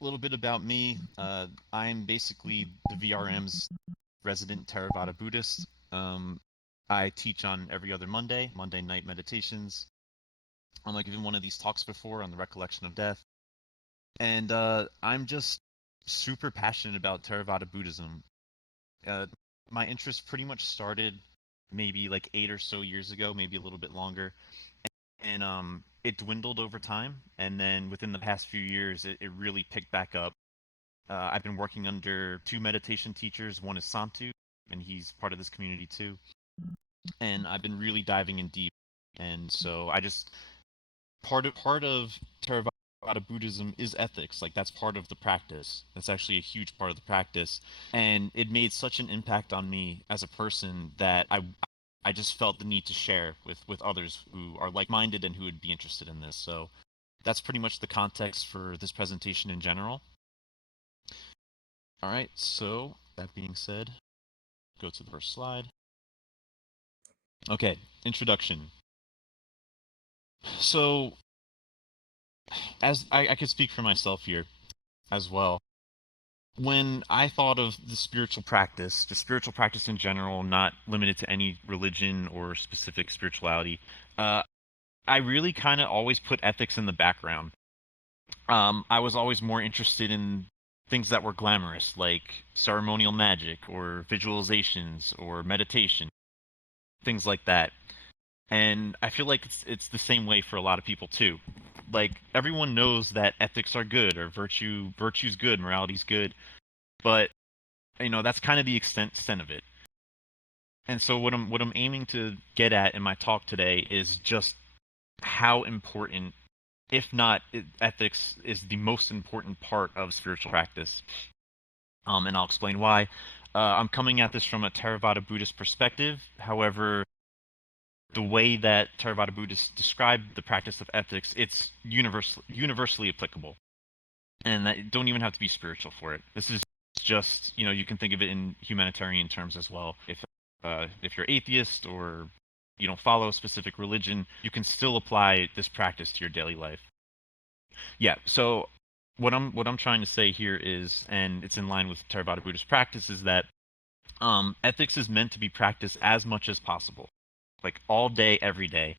A little bit about me. I'm basically the VRM's resident Theravada Buddhist. Um, I teach on every other Monday night meditations. I've given one of these talks before on the recollection of death. And I'm just super passionate about Theravada Buddhism. Uh, my interest pretty much started maybe like 8 or so years ago, maybe a little bit longer. And it dwindled over time. And then within the past few years, it really picked back up. I've been working under two meditation teachers. One is Santu, and he's part of this community too. And I've been really diving in deep. And so I just part of Theravada Buddhism is ethics. Like that's part of the practice. That's actually a huge part of the practice. And it made such an impact on me as a person that I just felt the need to share with others who are like-minded and who would be interested in this. So that's pretty much the context for this presentation in general. All right, so that being said, go to the first slide. Okay, introduction. So, as I could speak for myself here as well. When I thought of the spiritual practice in general, not limited to any religion or specific spirituality, uh, I really kind of always put ethics in the background. I was always more interested in things that were glamorous, like ceremonial magic or visualizations or meditation, things like that. And I feel like it's the same way for a lot of people too. Like everyone knows that ethics are good or virtue's good, morality's good, but that's kind of the extent of it. And so what I'm aiming to get at in my talk today is just how important, if not ethics, is the most important part of spiritual practice. And I'll explain why. I'm coming at this from a Theravada Buddhist perspective. However, the way that Theravada Buddhists describe the practice of ethics, it's universally applicable, and that don't even have to be spiritual for it. This is just you can think of it in humanitarian terms as well. If you're atheist or you don't follow a specific religion, you can still apply this practice to your daily life. Yeah. So what I'm trying to say here is, and it's in line with Theravada Buddhist practice, is that ethics is meant to be practiced as much as possible, like all day, every day.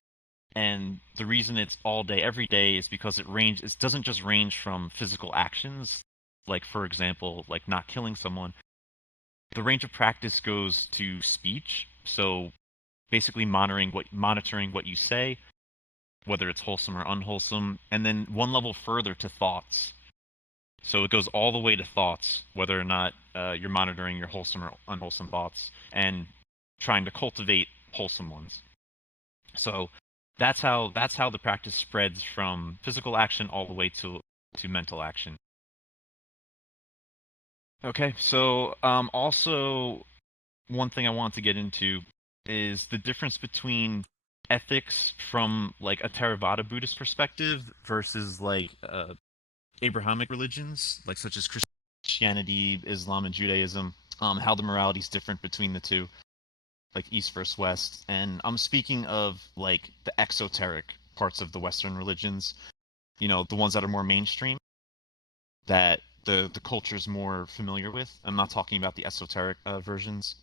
And the reason it's all day, every day is because it doesn't just range from physical actions, like for example, like not killing someone. The range of practice goes to speech. So basically monitoring what you say, whether it's wholesome or unwholesome, and then one level further to thoughts. So it goes all the way to thoughts, whether or not you're monitoring your wholesome or unwholesome thoughts and trying to cultivate wholesome ones. So that's how the practice spreads from physical action all the way to mental action. Okay, so also one thing I want to get into is the difference between ethics from like a Theravada Buddhist perspective versus like Abrahamic religions, like such as Christianity, Islam, and Judaism. How the morality is different between the two, like East versus West. And I'm speaking of like the exoteric parts of the Western religions, the ones that are more mainstream, that the culture is more familiar with. I'm not talking about the esoteric versions.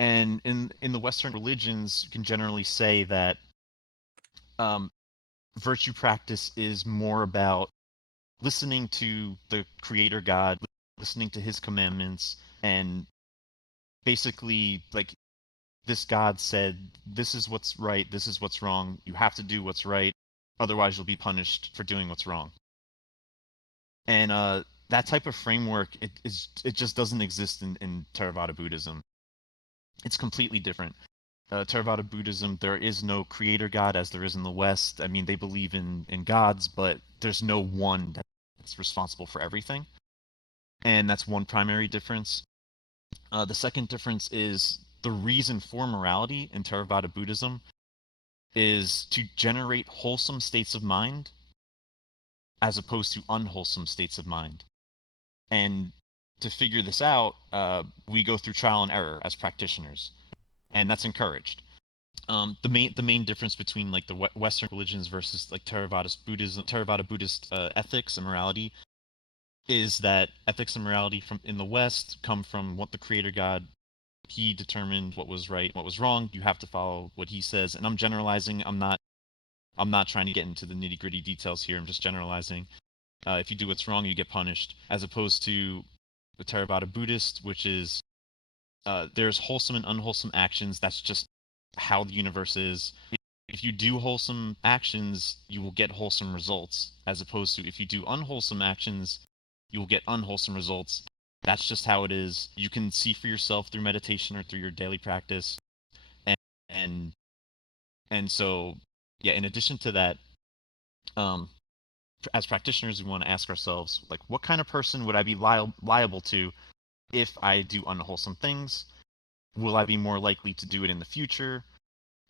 And in the Western religions, you can generally say that um, virtue practice is more about listening to the Creator God, listening to His commandments, and basically like this God said, this is what's right, this is what's wrong. You have to do what's right, otherwise you'll be punished for doing what's wrong. And that type of framework, it just doesn't exist in Theravada Buddhism. It's completely different. Theravada Buddhism, there is no creator God as there is in the West. I mean, they believe in gods, but there's no one that's responsible for everything. And that's one primary difference. The second difference is the reason for morality in Theravada Buddhism is to generate wholesome states of mind as opposed to unwholesome states of mind. And to figure this out, we go through trial and error as practitioners, and that's encouraged. The main difference between like the Western religions versus like Theravada Buddhist ethics and morality is that ethics and morality from in the West come from what the Creator God, he determined what was right, what was wrong. You have to follow what he says. And I'm generalizing. I'm not trying to get into the nitty gritty details here. I'm just generalizing. If you do what's wrong, you get punished, as opposed to the Theravada Buddhist, which is there's wholesome and unwholesome actions. That's just how the universe is. If you do wholesome actions, you will get wholesome results, as opposed to if you do unwholesome actions, you will get unwholesome results. That's just how it is. You can see for yourself through meditation or through your daily practice. And and, and so yeah, in addition to that, um, as practitioners, we want to ask ourselves, like, what kind of person would I be liable to if I do unwholesome things? Will I be more likely to do it in the future?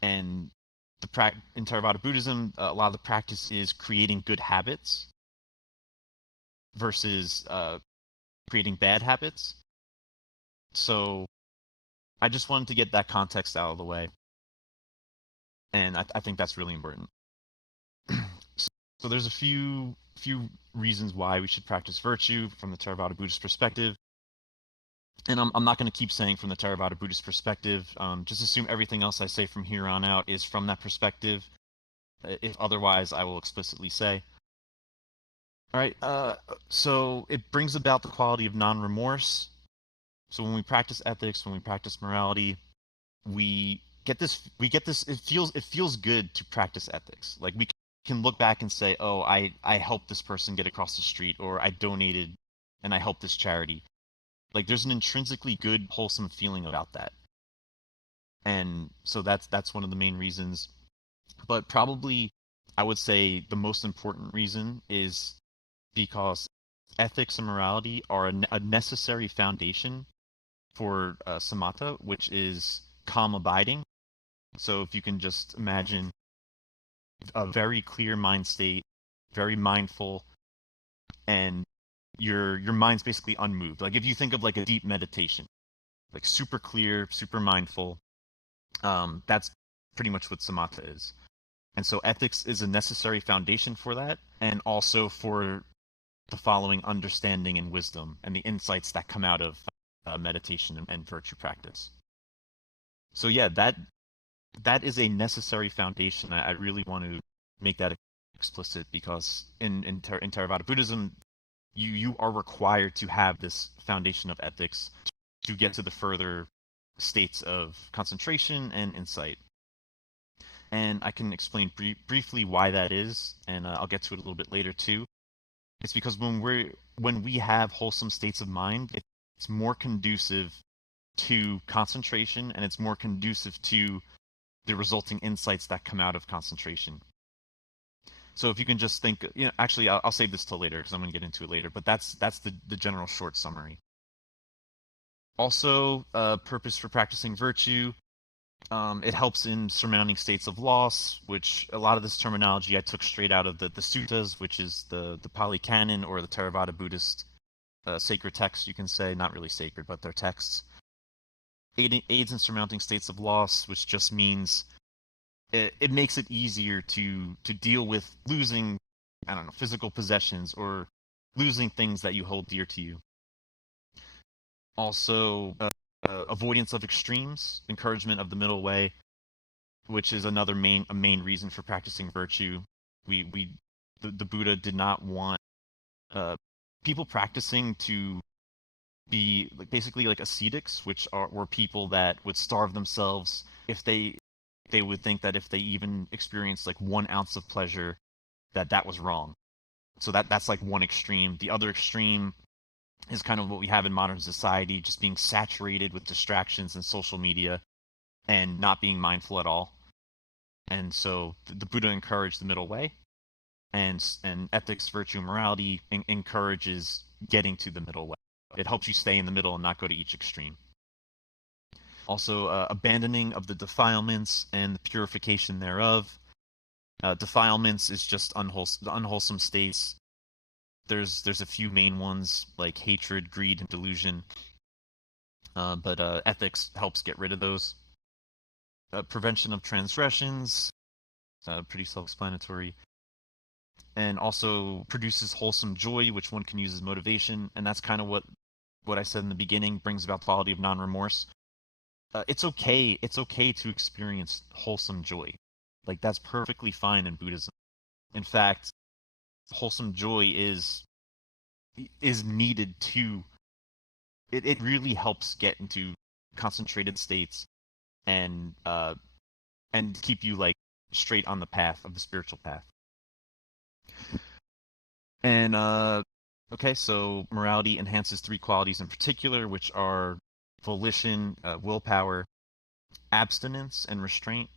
And in Theravada Buddhism, a lot of the practice is creating good habits versus creating bad habits. So I just wanted to get that context out of the way, and I think that's really important. So there's a few reasons why we should practice virtue from the Theravada Buddhist perspective. And I'm not going to keep saying from the Theravada Buddhist perspective. Just assume everything else I say from here on out is from that perspective. If otherwise, I will explicitly say. All right. So it brings about the quality of non-remorse. So when we practice ethics, when we practice morality, we get this. We get this. It feels good to practice ethics. Like we can look back and say, "Oh, I helped this person get across the street," or "I donated and I helped this charity." Like there's an intrinsically good, wholesome feeling about that. And so that's one of the main reasons. But probably I would say the most important reason is because ethics and morality are a necessary foundation for samatha, which is calm abiding. So if you can just imagine a very clear mind state, very mindful, and your mind's basically unmoved. Like if you think of like a deep meditation, like super clear, super mindful, that's pretty much what samatha is. And so ethics is a necessary foundation for that, and also for the following understanding and wisdom and the insights that come out of meditation and virtue practice. So yeah, that is a necessary foundation. I really want to make that explicit because in Theravada Buddhism, you are required to have this foundation of ethics to get to the further states of concentration and insight. And I can explain briefly why that is, and I'll get to it a little bit later too. It's because when we have wholesome states of mind, it's more conducive to concentration, and it's more conducive to the resulting insights that come out of concentration. So if you can just think, actually, I'll save this till later because I'm going to get into it later. But that's the general short summary. Also, purpose for practicing virtue. It helps in surmounting states of loss, which a lot of this terminology I took straight out of the suttas, which is the Pali Canon or the Theravada Buddhist sacred texts, you can say. Not really sacred, but they're texts. Aids in surmounting states of loss, which just means it makes it easier to deal with losing, I don't know, physical possessions or losing things that you hold dear to you. Also, avoidance of extremes, encouragement of the middle way, which is another main reason for practicing virtue. The Buddha did not want uh, people practicing to be like basically like ascetics, which were people that would starve themselves if they would think that if they even experienced like 1 ounce of pleasure, that was wrong. So that's like one extreme. The other extreme is kind of what we have in modern society, just being saturated with distractions and social media and not being mindful at all. And so the Buddha encouraged the middle way, and ethics, virtue, and morality encourages getting to the middle way. It helps you stay in the middle and not go to each extreme. Also, abandoning of the defilements and the purification thereof. Defilements is just unwholesome states. There's a few main ones like hatred, greed, and delusion. But ethics helps get rid of those. prevention of transgressions, pretty self-explanatory, and also produces wholesome joy, which one can use as motivation, and that's kind of what I said in the beginning, brings about the quality of non-remorse. It's okay. It's okay to experience wholesome joy. Like that's perfectly fine in Buddhism. In fact, wholesome joy is needed to. It really helps get into concentrated states and keep you like straight on the path of the spiritual path. And okay, so morality enhances three qualities in particular, which are volition, willpower, abstinence, and restraint.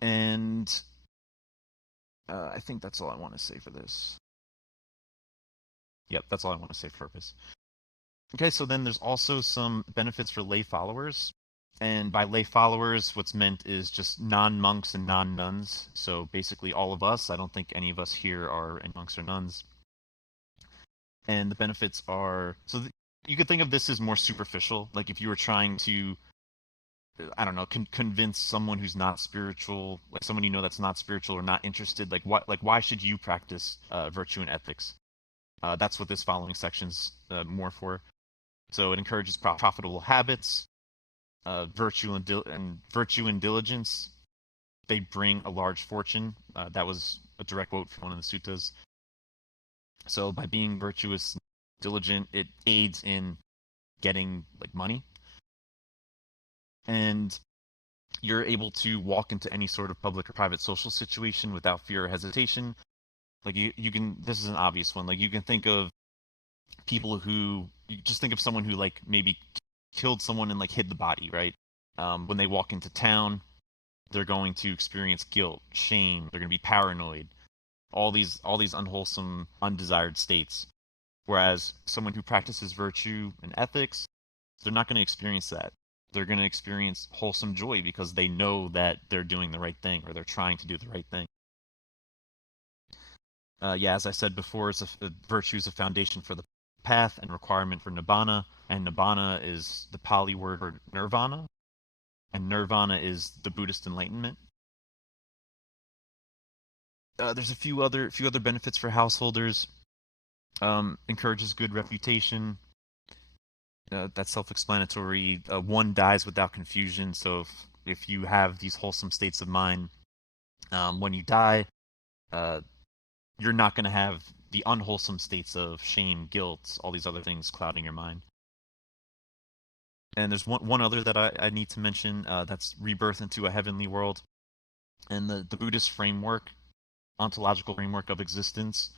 And I think that's all I want to say for this. Yep, that's all I want to say for purpose. Okay, so then there's also some benefits for lay followers. And by lay followers, what's meant is just non-monks and non-nuns. So basically all of us. I don't think any of us here are monks or nuns. And the benefits are, so you could think of this as more superficial. Like if you were trying to, I don't know, convince someone who's not spiritual, like someone you know that's not spiritual or not interested, why should you practice virtue and ethics? That's what this following section's more for. So it encourages profitable habits, virtue and diligence. They bring a large fortune. That was a direct quote from one of the suttas. So by being virtuous, diligent, it aids in getting like money, and you're able to walk into any sort of public or private social situation without fear or hesitation. Like you can. This is an obvious one. Like you can think of people who you just think of someone who like maybe killed someone and like hid the body, right? When they walk into town, they're going to experience guilt, shame. They're going to be paranoid. All these unwholesome, undesired states. Whereas someone who practices virtue and ethics, they're not going to experience that. They're going to experience wholesome joy because they know that they're doing the right thing or they're trying to do the right thing. Yeah, as I said before, virtue is a foundation for the path and requirement for nibbana, and nibbana is the Pali word for nirvana, and nirvana is the Buddhist enlightenment. There's a few other benefits for householders. Encourages good reputation. That's self-explanatory. One dies without confusion. So if you have these wholesome states of mind, when you die, uh, you're not going to have the unwholesome states of shame, guilt, all these other things clouding your mind. And there's one other that I need to mention. That's rebirth into a heavenly world. And the Buddhist framework, ontological framework of existence,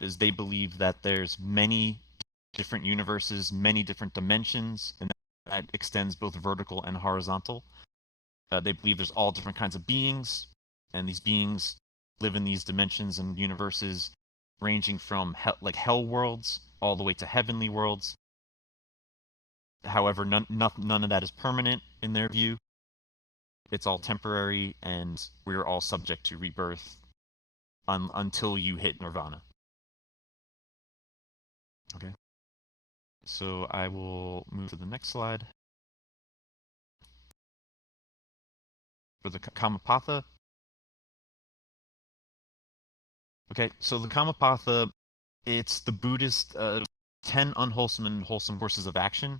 is they believe that there's many different universes, many different dimensions, and that extends both vertical and horizontal. They believe there's all different kinds of beings, and these beings live in these dimensions and universes, ranging from hell worlds all the way to heavenly worlds. However, none of that is permanent in their view. It's all temporary, and we're all subject to rebirth until you hit nirvana. Okay. So I will move to the next slide. For the kammapatha. Okay, so the kammapatha, it's the Buddhist 10 unwholesome and wholesome courses of action.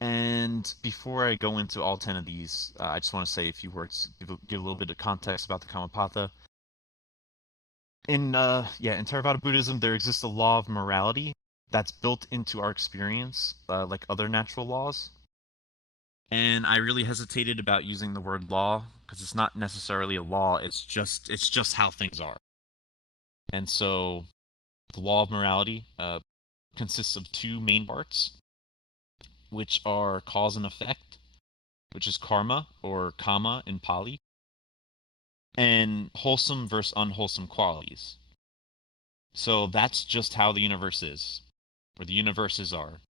And before I go into all 10 of these, I just want to say a few words, give a little bit of context about the kammapatha. In Theravada Buddhism, there exists a law of morality that's built into our experience, like other natural laws. And I really hesitated about using the word law because it's not necessarily a law. It's just how things are. And so the law of morality consists of two main parts, which are cause and effect, which is karma or kamma in Pali, and wholesome versus unwholesome qualities. So that's just how the universe is, or the universes are.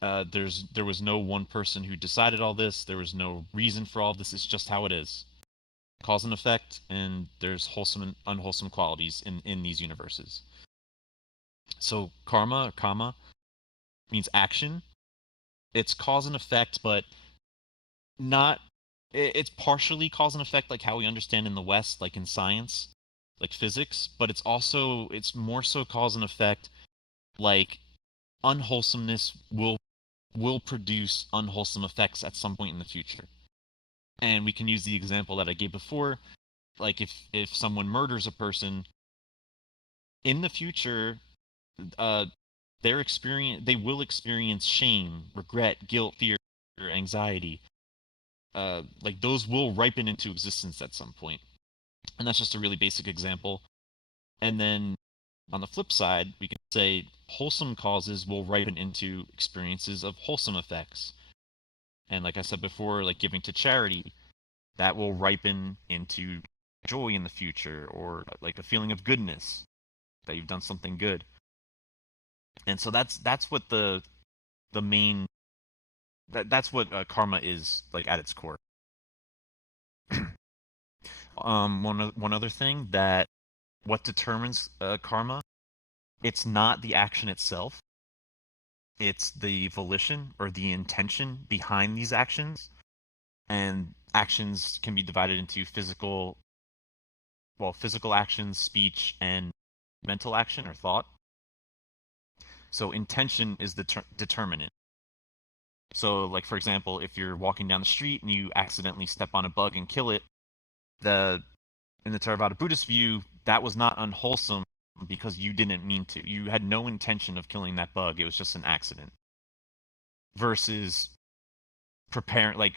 There was no one person who decided all this. There was no reason for all this. It's just how it is. Cause and effect, and there's wholesome and unwholesome qualities in these universes. So karma or kamma means action. It's cause and effect, but not it's partially cause and effect like how we understand in the West, like in science, like physics, but it's more so cause and effect, like unwholesomeness will produce unwholesome effects at some point in the future. And we can use the example that I gave before, like if someone murders a person in the future, uh they will experience shame, regret, guilt, fear, anxiety. Like those will ripen into existence at some point. And that's just a really basic example. And then on the flip side, we can say wholesome causes will ripen into experiences of wholesome effects. And like I said before, like giving to charity, that will ripen into joy in the future, or like a feeling of goodness that you've done something good. And so that's what the main that's what karma is, like at its core. One other thing, that what determines karma, it's not the action itself, it's the volition or the intention behind these actions. And actions can be divided into physical actions, speech, and mental action or thought. So intention is the determinant. So, like for example, if you're walking down the street and you accidentally step on a bug and kill it, the in the Theravada Buddhist view, that was not unwholesome because you didn't mean to. You had no intention of killing that bug. It was just an accident. Versus preparing,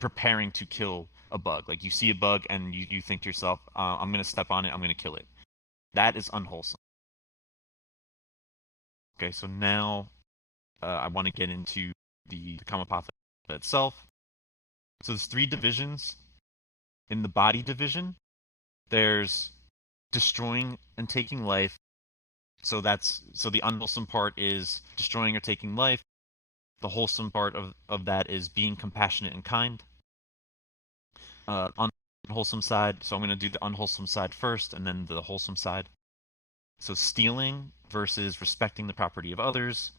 preparing to kill a bug. Like you see a bug and you think to yourself, I'm gonna step on it, I'm gonna kill it. That is unwholesome. Okay, so now I want to get into the kammapatha itself. So there's three divisions. In the body division, there's destroying and taking life. So the unwholesome part is destroying or taking life. The wholesome part of that is being compassionate and kind. Unwholesome side. So I'm going to do the unwholesome side first, and then the wholesome side. So stealing versus respecting the property of others.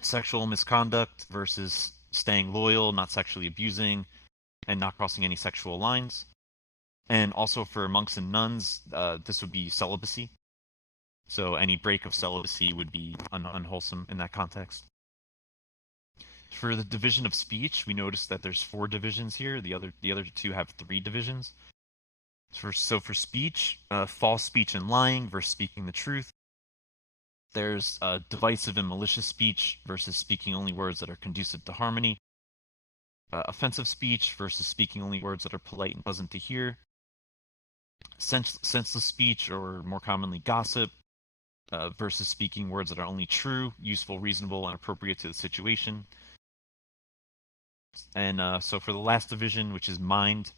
Sexual misconduct versus staying loyal, not sexually abusing, and not crossing any sexual lines. And also for monks and nuns, this would be celibacy. So any break of celibacy would be unwholesome in that context. For the division of speech, we notice that there's 4 divisions here. The other 2 have 3 divisions. For speech, false speech and lying versus speaking the truth. There's divisive and malicious speech versus speaking only words that are conducive to harmony. Offensive speech versus speaking only words that are polite and pleasant to hear. Senseless speech, or more commonly gossip, versus speaking words that are only true, useful, reasonable, and appropriate to the situation. And so for the last division, which is mind,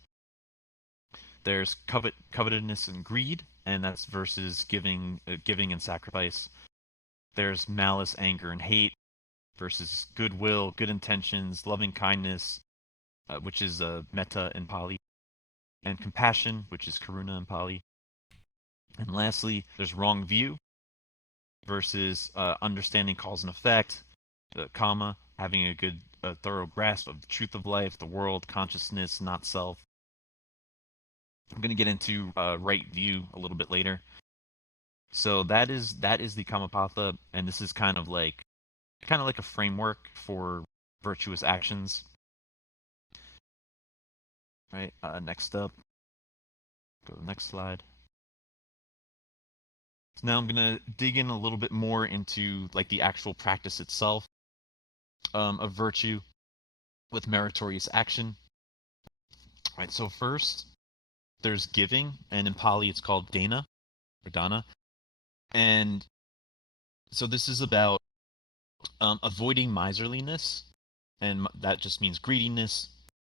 there's covetousness and greed, and that's versus giving and sacrifice. There's malice, anger, and hate versus goodwill, good intentions, loving kindness, which is metta in Pali, and compassion, which is karuna in Pali. And lastly, there's wrong view versus understanding cause and effect, kamma, having a good, thorough grasp of the truth of life, the world, consciousness, not self. I'm going to get into right view a little bit later. So that is the kammapatha, and this is kind of like a framework for virtuous actions. Right. Next up, go to the next slide. So now I'm gonna dig in a little bit more into like the actual practice itself of virtue with meritorious action. Right. So first, there's giving, and in Pali it's called dana or dana, and so this is about avoiding miserliness, and that just means greediness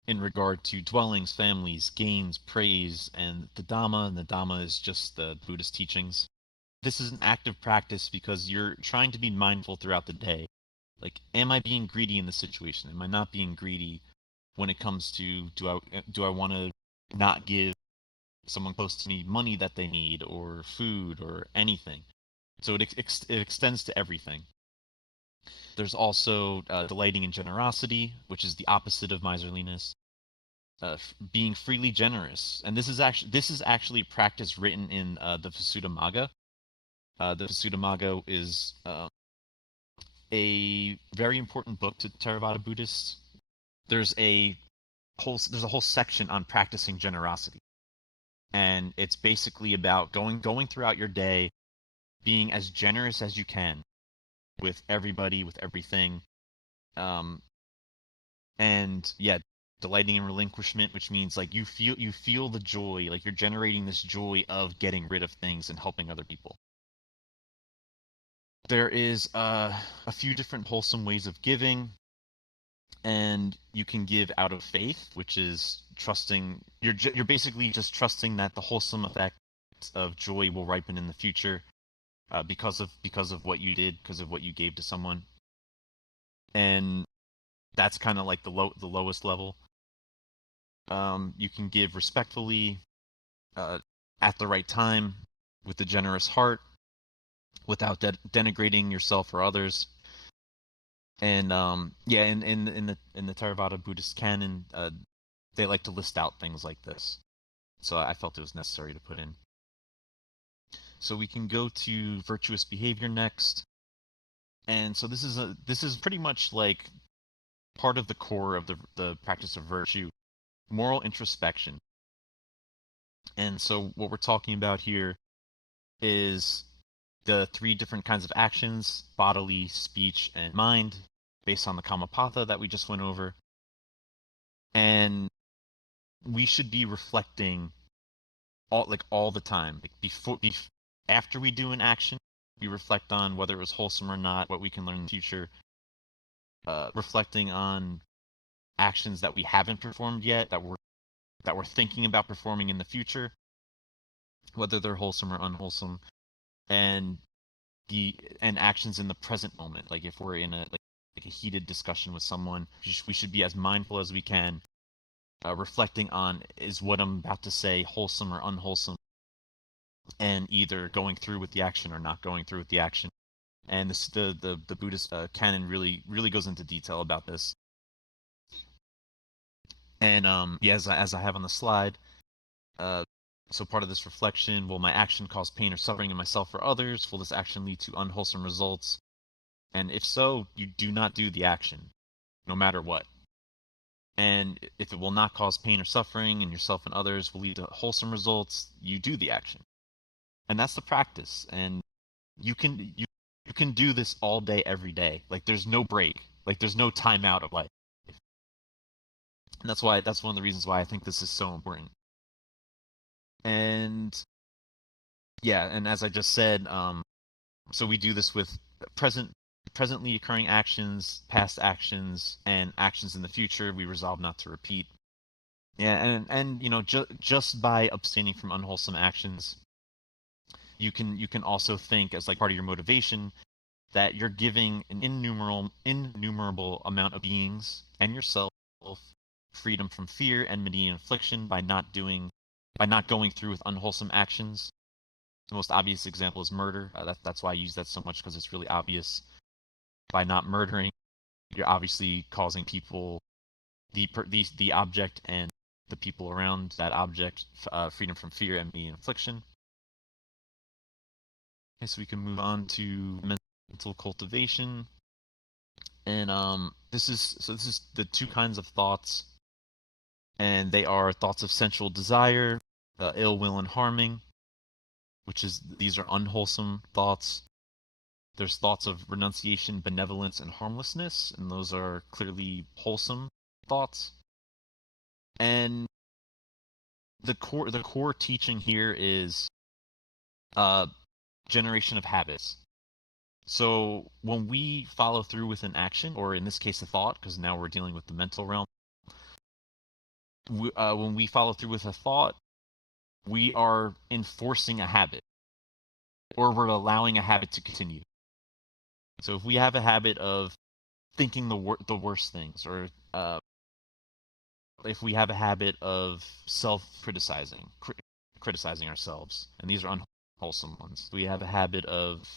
in regard to dwellings, families, gains, praise, and the Dhamma. And the Dhamma is just the Buddhist teachings. This is an active practice because you're trying to be mindful throughout the day. Like, am I being greedy in this situation? Am I not being greedy when it comes to do I want to not give someone close to me money that they need, or food, or anything? So it extends to everything. There's also delighting in generosity, which is the opposite of miserliness. Being freely generous, and this is actually a practice written in the Visuddhimagga. The Visuddhimagga is a very important book to Theravada Buddhists. There's a whole section on practicing generosity, and it's basically about going throughout your day, being as generous as you can with everybody, with everything, um, and yeah, delighting in relinquishment, which means like you feel the joy, like you're generating this joy of getting rid of things and helping other people. There is a few different wholesome ways of giving, and you can give out of faith, which is trusting. You're basically just trusting that the wholesome effect of joy will ripen in the future, because of what you did, because of what you gave to someone, and that's kind of like the lowest level. You can give respectfully, uh, at the right time, with a generous heart, without denigrating yourself or others. And yeah, in the Theravada Buddhist canon, they like to list out things like this. So I felt it was necessary to put in. So we can go to virtuous behavior next. And so this is pretty much like part of the core of the practice of virtue, moral introspection. And so what we're talking about here is the three different kinds of actions: bodily, speech, and mind, based on the kammapatha that we just went over. And we should be reflecting all the time, like after we do an action, we reflect on whether it was wholesome or not, what we can learn in the future. Reflecting on actions that we haven't performed yet, that we're thinking about performing in the future, whether they're wholesome or unwholesome. And and actions in the present moment, like if we're in a heated discussion with someone, we should be as mindful as we can, reflecting on, is what I'm about to say wholesome or unwholesome, and either going through with the action or not going through with the action. And the Buddhist canon really goes into detail about this. And yeah, as I have on the slide, uh, so part of this reflection: will my action cause pain or suffering in myself or others? Will this action lead to unwholesome results? And if so, you do not do the action, no matter what. And if it will not cause pain or suffering in yourself and others, will lead to wholesome results, you do the action. And that's the practice. And you can do this all day, every day. Like there's no break. Like there's no time out of life. And that's one of the reasons why I think this is so important. And yeah, and as I just said, so we do this with presently occurring actions, past actions, and actions in the future we resolve not to repeat. Yeah, and just by abstaining from unwholesome actions, you can also think, as like part of your motivation, that you're giving an innumerable amount of beings and yourself freedom from fear, enmity, and affliction by not going through with unwholesome actions. The most obvious example is murder. That's why I use that so much, because it's really obvious. By not murdering, you're obviously causing people, the object and the people around that object, freedom from fear, envy, and affliction. Okay, so we can move on to mental cultivation. And this is the two kinds of thoughts, and they are thoughts of sensual desire, ill will, and harming, which is these are unwholesome thoughts. There's thoughts of renunciation, benevolence, and harmlessness, and those are clearly wholesome thoughts. And the core teaching here is uh, generation of habits. So when we follow through with an action, or in this case a thought, because now we're dealing with the mental realm, when we follow through with a thought, we are enforcing a habit, or we're allowing a habit to continue. So if we have a habit of thinking the worst things, or if we have a habit of self-criticizing, criticizing ourselves, and these are unwholesome ones. We have a habit of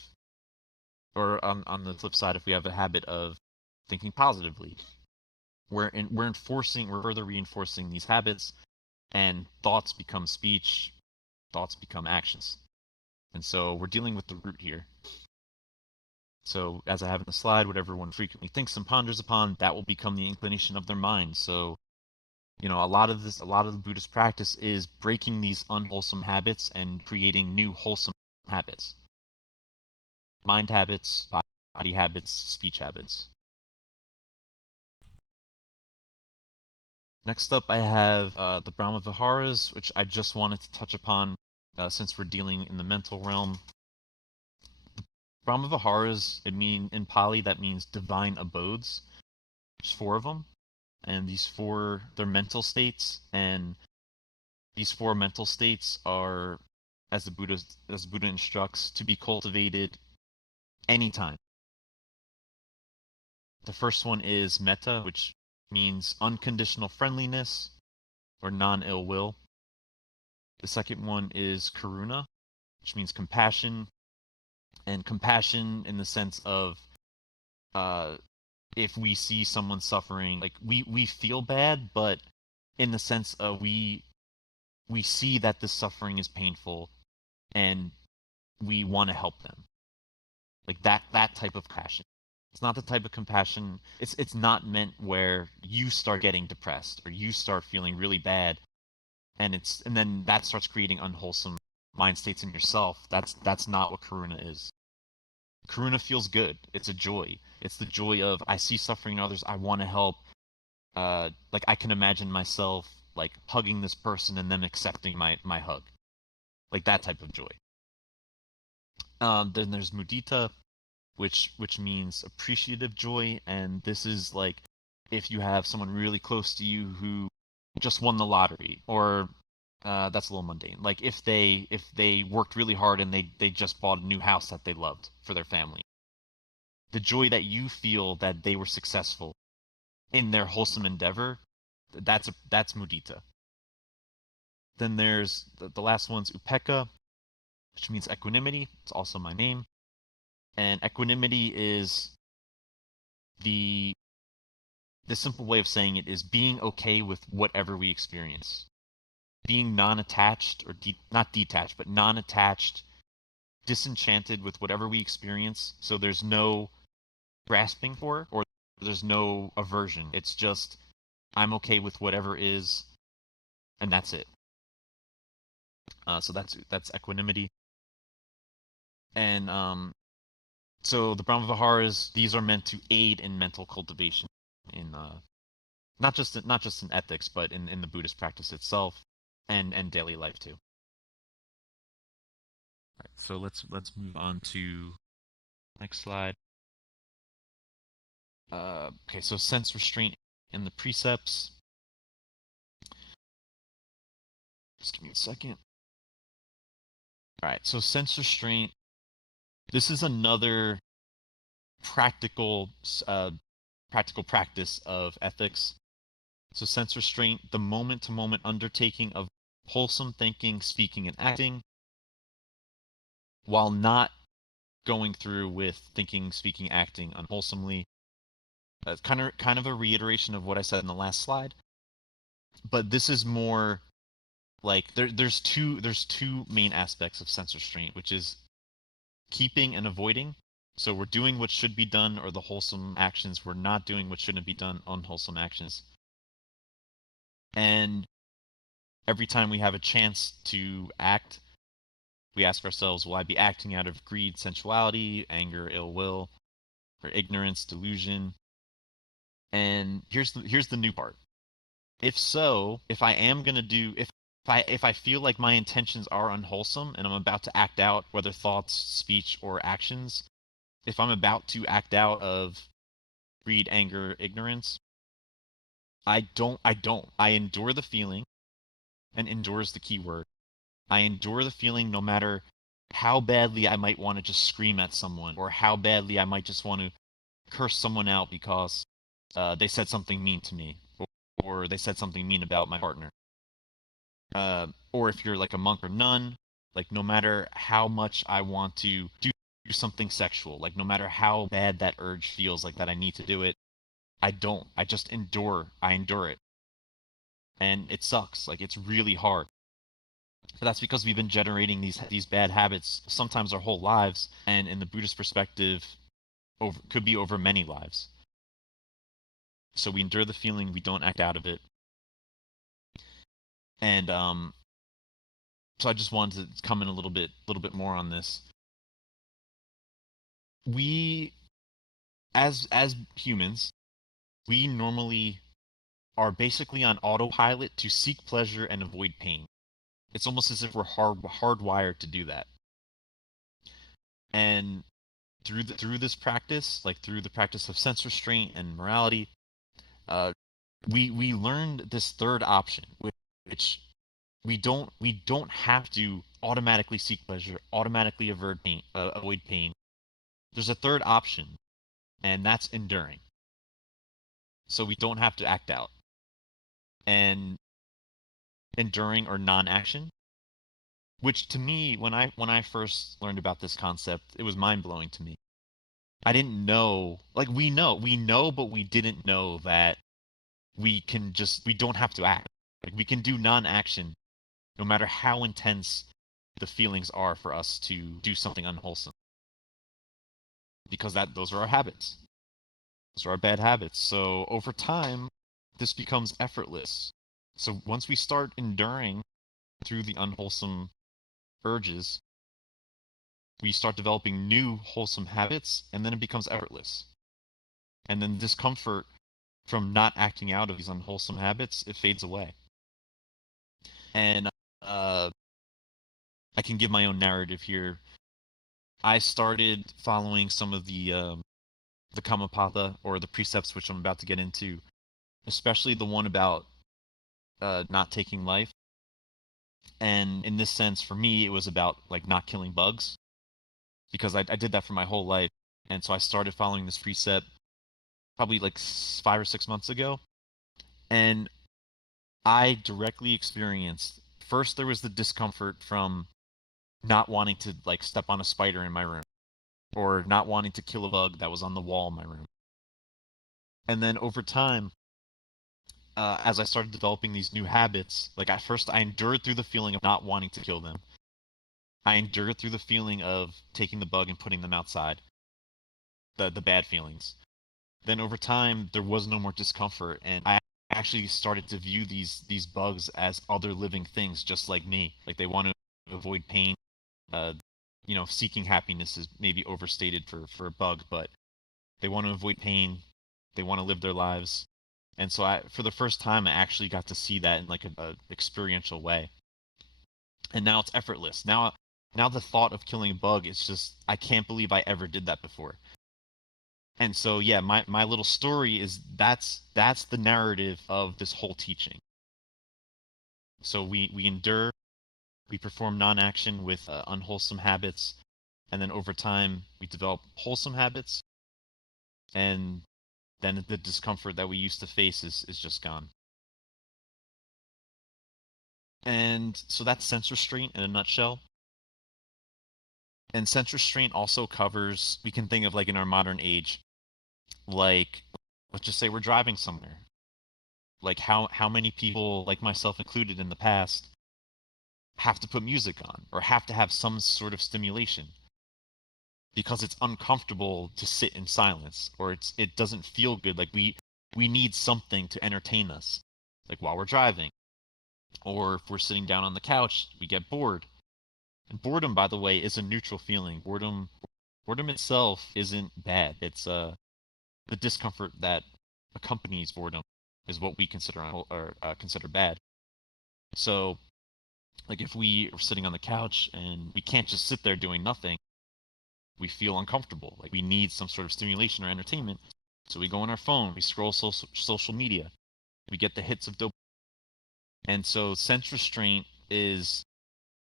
or on the flip side, if we have a habit of thinking positively, we're further reinforcing these habits, and thoughts become speech, thoughts become actions. And so we're dealing with the root here. So as I have in the slide, whatever one frequently thinks and ponders upon, that will become the inclination of their mind. So, a lot of the Buddhist practice is breaking these unwholesome habits and creating new wholesome habits. Mind habits, body habits, speech habits. Next up, I have the Brahma Viharas, which I just wanted to touch upon since we're dealing in the mental realm. Brahma Viharas, in Pali, that means divine abodes. There's 4 of them, and they're mental states, and these 4 mental states are, as the Buddha instructs, to be cultivated anytime. The first one is metta, which means unconditional friendliness or non-ill will. The second one is karuna, which means compassion, and compassion in the sense of if we see someone suffering, like we feel bad, but in the sense of we see that this suffering is painful and we want to help them. Like that type of compassion. It's not the type of compassion, it's not meant where you start getting depressed or you start feeling really bad and then that starts creating unwholesome mind states in yourself. That's not what karuna is. Karuna feels good. It's a joy. It's the joy of I see suffering in others, I want to help. Like I can imagine myself like hugging this person and them accepting my hug. Like that type of joy. Then there's mudita, which means appreciative joy, and this is like if you have someone really close to you who just won the lottery, or that's a little mundane. Like if they worked really hard and they just bought a new house that they loved for their family. The joy that you feel that they were successful in their wholesome endeavor, that's mudita. Then there's the last one's upekkha, which means equanimity. It's also my name. And equanimity is the simple way of saying it is being okay with whatever we experience. Being non-attached, or not detached, but non-attached, disenchanted with whatever we experience. So there's no grasping for, or there's no aversion. It's just I'm okay with whatever is, and that's it. So that's equanimity. And so the Brahma Viharas, these are meant to aid in mental cultivation, in not just in ethics, but in the Buddhist practice itself, and daily life too. All right, so let's move on to next slide. Okay, so sense restraint in the precepts. Just give me a second. All right, so sense restraint. This is another practical practice of ethics. So sense restraint, the moment-to-moment undertaking of wholesome thinking, speaking, and acting, while not going through with thinking, speaking, acting unwholesomely. Kind of a reiteration of what I said in the last slide, but this is more like there's two main aspects of sense restraint, which is keeping and avoiding. So we're doing what should be done, or the wholesome actions. We're not doing what shouldn't be done, unwholesome actions. And every time we have a chance to act, we ask ourselves, will I be acting out of greed, sensuality, anger, ill will, or ignorance, delusion? And here's the new part. If so, if I am going to do if I feel like my intentions are unwholesome and I'm about to act out, whether thoughts, speech, or actions, if I'm about to act out of greed, anger, ignorance, I endure the feeling, and endure is the key word. I endure the feeling no matter how badly I might want to just scream at someone, or how badly I might just want to curse someone out because they said something mean to me, or they said something mean about my partner. Or if you're like a monk or nun, like no matter how much I want to do something sexual. Like no matter how bad that urge feels, like that I need to do it, I don't. I just endure. I endure it, and it sucks. Like it's really hard. But that's because we've been generating these bad habits sometimes our whole lives, and in the Buddhist perspective, could be over many lives. So we endure the feeling, we don't act out of it, and so I just wanted to come in a little bit more on this. We, as humans, we normally are basically on autopilot to seek pleasure and avoid pain. It's almost as if we're hardwired to do that. And through this practice, like through the practice of sense restraint and morality, uh, we learned this third option, which we don't have to automatically seek pleasure, automatically avoid pain. There's a third option, and that's enduring. So we don't have to act out. And enduring or non-action, which to me, when I first learned about this concept, it was mind-blowing to me. I didn't know, like we know, but we didn't know that we don't have to act. Like we can do non-action no matter how intense the feelings are for us to do something unwholesome. Because those are our habits. Those are our bad habits. So over time, this becomes effortless. So once we start enduring through the unwholesome urges, we start developing new wholesome habits, and then it becomes effortless. And then discomfort from not acting out of these unwholesome habits, it fades away. And uh, I can give my own narrative here. I started following some of the kammapatha, or the precepts, which I'm about to get into, especially the one about not taking life. And in this sense, for me, it was about like not killing bugs, because I did that for my whole life. And so I started following this precept probably like 5 or 6 months ago. And I directly experienced, first there was the discomfort from not wanting to like step on a spider in my room, or not wanting to kill a bug that was on the wall in my room. And then over time, as I started developing these new habits, like at first I endured through the feeling of not wanting to kill them. I endured through the feeling of taking the bug and putting them outside, the bad feelings. Then over time, there was no more discomfort, and I actually started to view these bugs as other living things, just like me. Like they want to avoid pain. Uh, seeking happiness is maybe overstated for a bug, but they want to avoid pain. They want to live their lives. And so for the first time, I actually got to see that in like a experiential way. And now it's effortless. Now the thought of killing a bug is just, I can't believe I ever did that before. And so yeah, my little story is that's the narrative of this whole teaching. So we endure, we perform non-action with unwholesome habits, and then over time we develop wholesome habits, and then the discomfort that we used to face is just gone. And so that's sense restraint in a nutshell. And sense restraint also covers, we can think of like in our modern age, like let's just say we're driving somewhere. Like how many people, like myself included in the past, have to put music on or have to have some sort of stimulation because it's uncomfortable to sit in silence, or it doesn't feel good. Like we need something to entertain us, like while we're driving, or if we're sitting down on the couch, we get bored. And boredom, by the way, is a neutral feeling. Boredom itself isn't bad. It's the discomfort that accompanies boredom is what we consider consider bad. So, like if we are sitting on the couch and we can't just sit there doing nothing, we feel uncomfortable. Like we need some sort of stimulation or entertainment. So we go on our phone, we scroll social media, we get the hits of dopamine. And so sense restraint is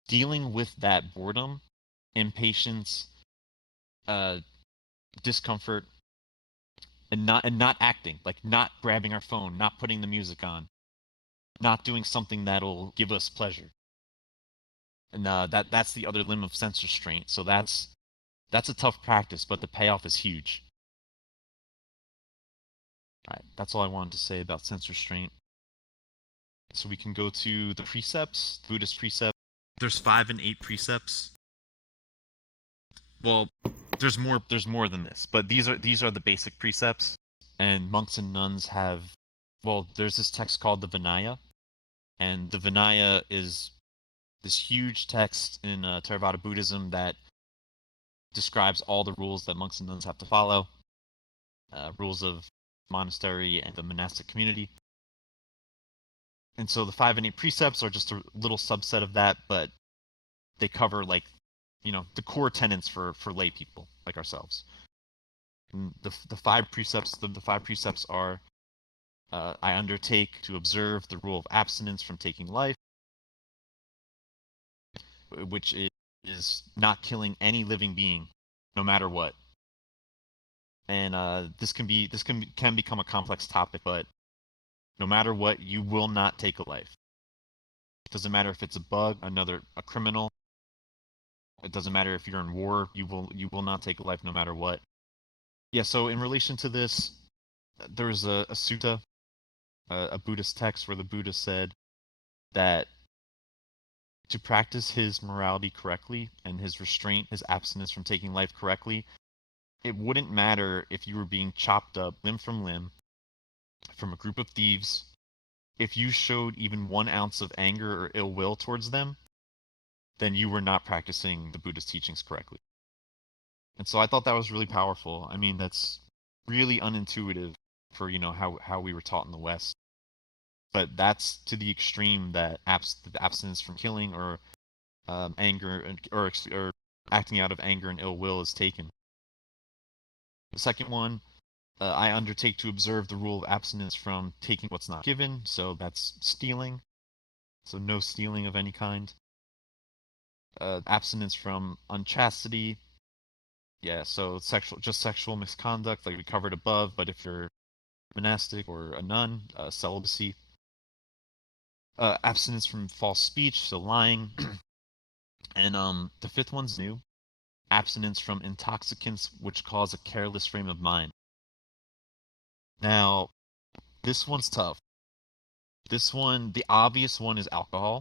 dealing with that boredom, impatience, uh, discomfort, and not acting, like not grabbing our phone, not putting the music on, not doing something that'll give us pleasure. And that's the other limb of sense restraint. So That's a tough practice, but the payoff is huge. All right, that's all I wanted to say about sense restraint. So we can go to the precepts, Buddhist precepts. There's 5 and 8 precepts. Well, there's more. There's more than this, but these are the basic precepts. And monks and nuns have, well, there's this text called the Vinaya, and the Vinaya is this huge text in Theravada Buddhism that describes all the rules that monks and nuns have to follow, rules of monastery and the monastic community. And so the 5 and 8 precepts are just a little subset of that, but they cover like, the core tenets for lay people like ourselves. And the 5 precepts are I undertake to observe the rule of abstinence from taking life, which is not killing any living being, no matter what. And this can become a complex topic, but no matter what, you will not take a life. It doesn't matter if it's a bug, a criminal. It doesn't matter if you're in war. You will not take a life, no matter what. Yeah. So in relation to this, there's a sutta, a Buddhist text where the Buddha said that to practice his morality correctly and his restraint, his abstinence from taking life correctly, it wouldn't matter if you were being chopped up limb from limb from a group of thieves. If you showed even 1 ounce of anger or ill will towards them, then you were not practicing the Buddhist teachings correctly. And so I thought that was really powerful. I mean, that's really unintuitive for, how we were taught in the West. But that's to the extreme that the abstinence from killing or anger or acting out of anger and ill will is taken. The second one, I undertake to observe the rule of abstinence from taking what's not given, so that's stealing. So no stealing of any kind. Abstinence from unchastity. Yeah, so sexual misconduct, like we covered above. But if you're monastic or a nun, celibacy. Abstinence from false speech, so lying. And the 5th one's new. Abstinence from intoxicants which cause a careless frame of mind. Now, this one's tough. This one, the obvious one is alcohol,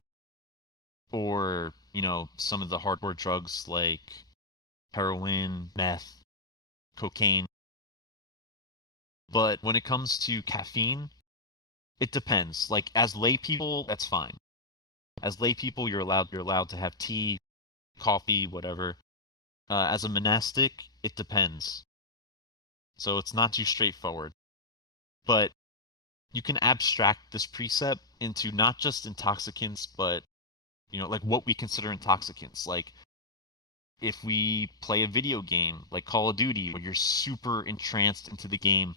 or, some of the hardcore drugs like heroin, meth, cocaine. But when it comes to caffeine, it depends. Like, as lay people, that's fine. As lay people, you're allowed to have tea, coffee, whatever. As a monastic, it depends. So it's not too straightforward. But you can abstract this precept into not just intoxicants, but like what we consider intoxicants. Like if we play a video game like Call of Duty, where you're super entranced into the game,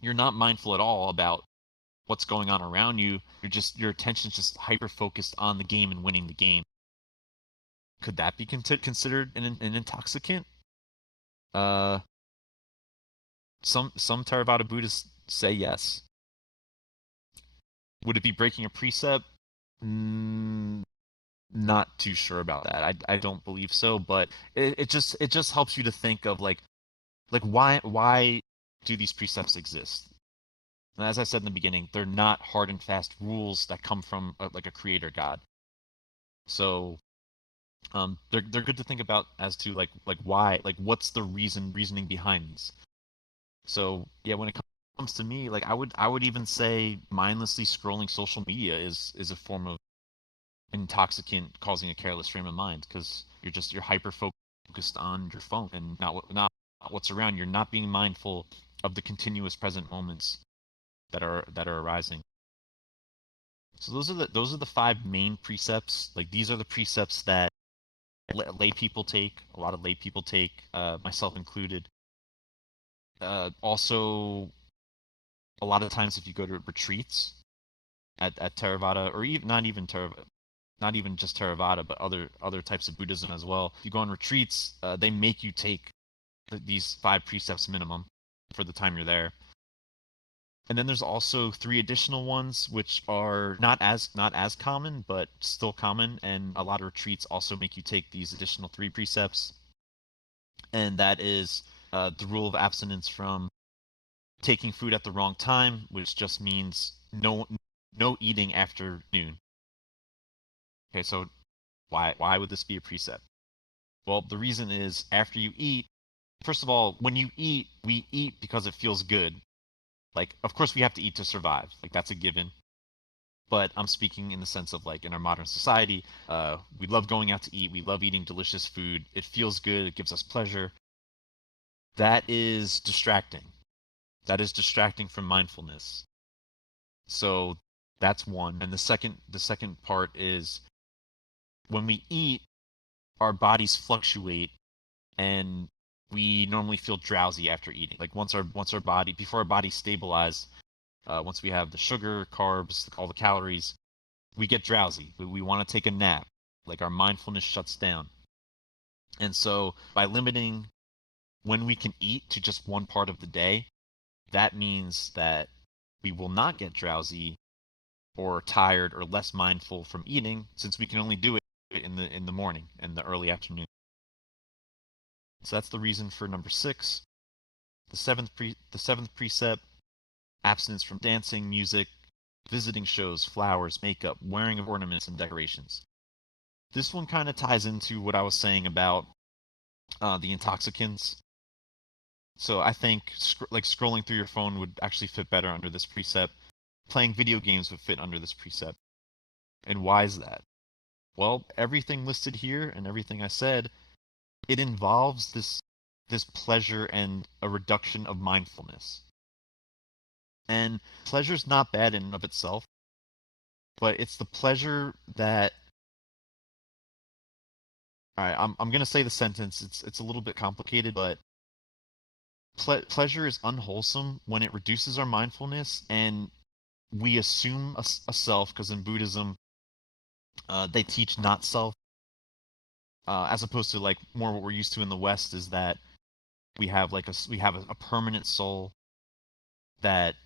you're not mindful at all about what's going on around you. Your attention's just hyper focused on the game and winning the game. Could that be considered an intoxicant? Uh, some Theravada Buddhists say yes. Would it be breaking a precept? Not too sure about that. I don't believe so, but it just helps you to think of like why do these precepts exist? And as I said in the beginning, they're not hard and fast rules that come from like a creator god. So they're good to think about as to like why, like what's the reasoning behind these. So yeah, when it comes to me, like I would even say mindlessly scrolling social media is a form of intoxicant causing a careless frame of mind, because you're hyper focused on your phone and not what's around. You're not being mindful of the continuous present moments that are arising. So those are the 5 main precepts. Like these are the precepts that lay people take. A lot of lay people take, myself included. Also, a lot of times if you go to retreats at Theravada, or even not even Theravada, not even just Theravada, but other types of Buddhism as well. If you go on retreats, they make you take these 5 precepts minimum for the time you're there. And then there's also 3 additional ones, which are not as common, but still common. And a lot of retreats also make you take these additional 3 precepts. and that is the rule of abstinence from taking food at the wrong time, which just means no eating after noon. Okay, so why would this be a precept? Well, the reason is after you eat, first of all, when you eat, we eat because it feels good. Like, of course, we have to eat to survive. Like, that's a given. But I'm speaking in the sense of like in our modern society, we love going out to eat. We love eating delicious food. It feels good. It gives us pleasure. That is distracting. That is distracting from mindfulness. So that's one. And the second part is when we eat, our bodies fluctuate and we normally feel drowsy after eating. Like once our body before our body stabilize, once we have the sugar, carbs, all the calories, we get drowsy. We want to take a nap. Like our mindfulness shuts down. And so by limiting when we can eat to just one part of the day, that means that we will not get drowsy or tired or less mindful from eating, since we can only do it in the morning and the early afternoon. So that's the reason for number 6. The seventh precept: abstinence from dancing, music, visiting shows, flowers, makeup, wearing of ornaments and decorations. This one kind of ties into what I was saying about the intoxicants. So I think like scrolling through your phone would actually fit better under this precept. Playing video games would fit under this precept. And why is that? Well, everything listed here and everything I said, it involves this pleasure and a reduction of mindfulness. And pleasure's not bad in and of itself, but it's the pleasure that, all right, I'm gonna say the sentence. It's a little bit complicated, but pleasure is unwholesome when it reduces our mindfulness and we assume a self, because in Buddhism, they teach not self, as opposed to like more what we're used to in the West is that we have a permanent soul that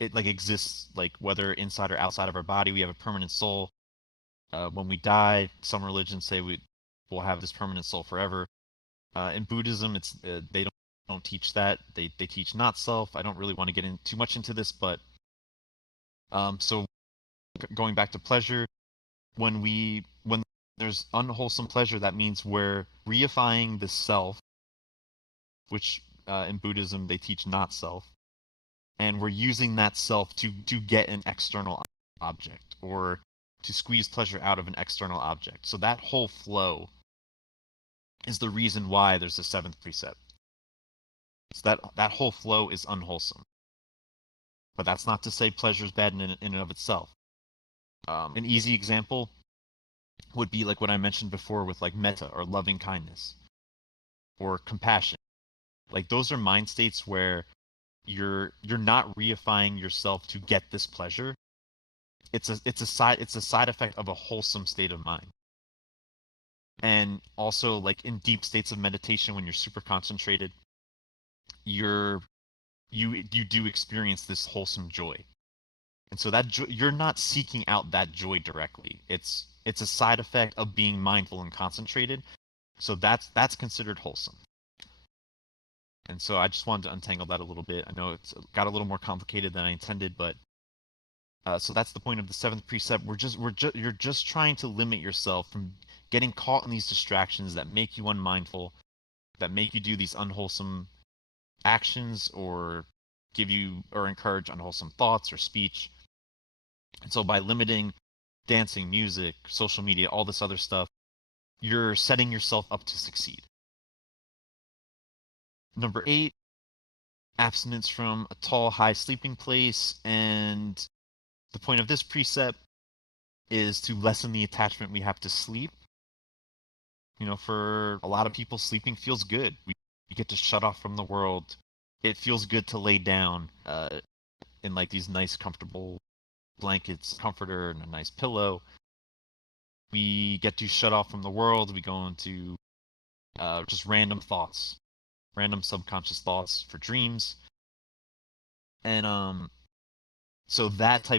it like exists, like whether inside or outside of our body. We have a permanent soul. When we die, some religions say will have this permanent soul forever. In Buddhism, it's they don't teach that. They teach not self. I don't really want to get in too much into this, but so going back to pleasure, when there's unwholesome pleasure, that means we're reifying the self, which in Buddhism they teach not self, and we're using that self to get an external object or to squeeze pleasure out of an external object. So that whole flow is the reason why there's a 7th precept. So that whole flow is unwholesome. But that's not to say pleasure is bad in and of itself. An easy example would be like what I mentioned before with like metta or loving kindness or compassion. Like those are mind states where you're not reifying yourself to get this pleasure. It's a side effect of a wholesome state of mind. And also like in deep states of meditation when you're super concentrated, you're you do experience this wholesome joy. And so that you're not seeking out that joy directly. It's a side effect of being mindful and concentrated. So that's considered wholesome. And so I just wanted to untangle that a little bit. I know it's got a little more complicated than I intended, but so that's the point of the 7th precept. You're just trying to limit yourself from getting caught in these distractions that make you unmindful, that make you do these unwholesome actions or give you or encourage unwholesome thoughts or speech. And so by limiting dancing, music, social media, all this other stuff, you're setting yourself up to succeed. Number 8, abstinence from a tall, high sleeping place. And the point of this precept is to lessen the attachment we have to sleep. You know, for a lot of people, sleeping feels good. We get to shut off from the world. It feels good to lay down in like these nice, comfortable blankets, comforter, and a nice pillow. We get to shut off from the world. We go into just random thoughts, random subconscious thoughts for dreams. And so that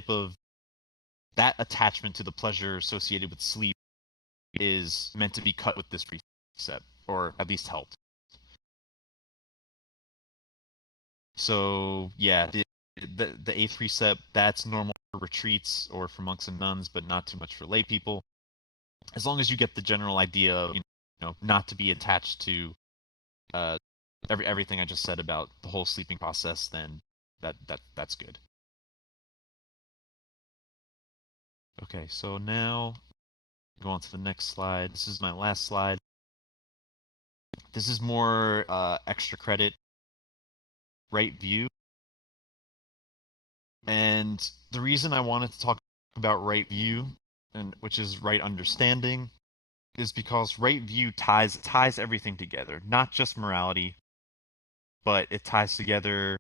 attachment to the pleasure associated with sleep is meant to be cut with this precept, or at least helped. So yeah, the eighth precept, that's normal for retreats or for monks and nuns, but not too much for lay people. As long as you get the general idea of, not to be attached to uh, everything I just said about the whole sleeping process, then that's good. Okay, so now go on to the next slide. This is my last slide. This is more extra credit, right view. And the reason I wanted to talk about right view, and which is right understanding, is because right view ties everything together. Not just morality, but it ties together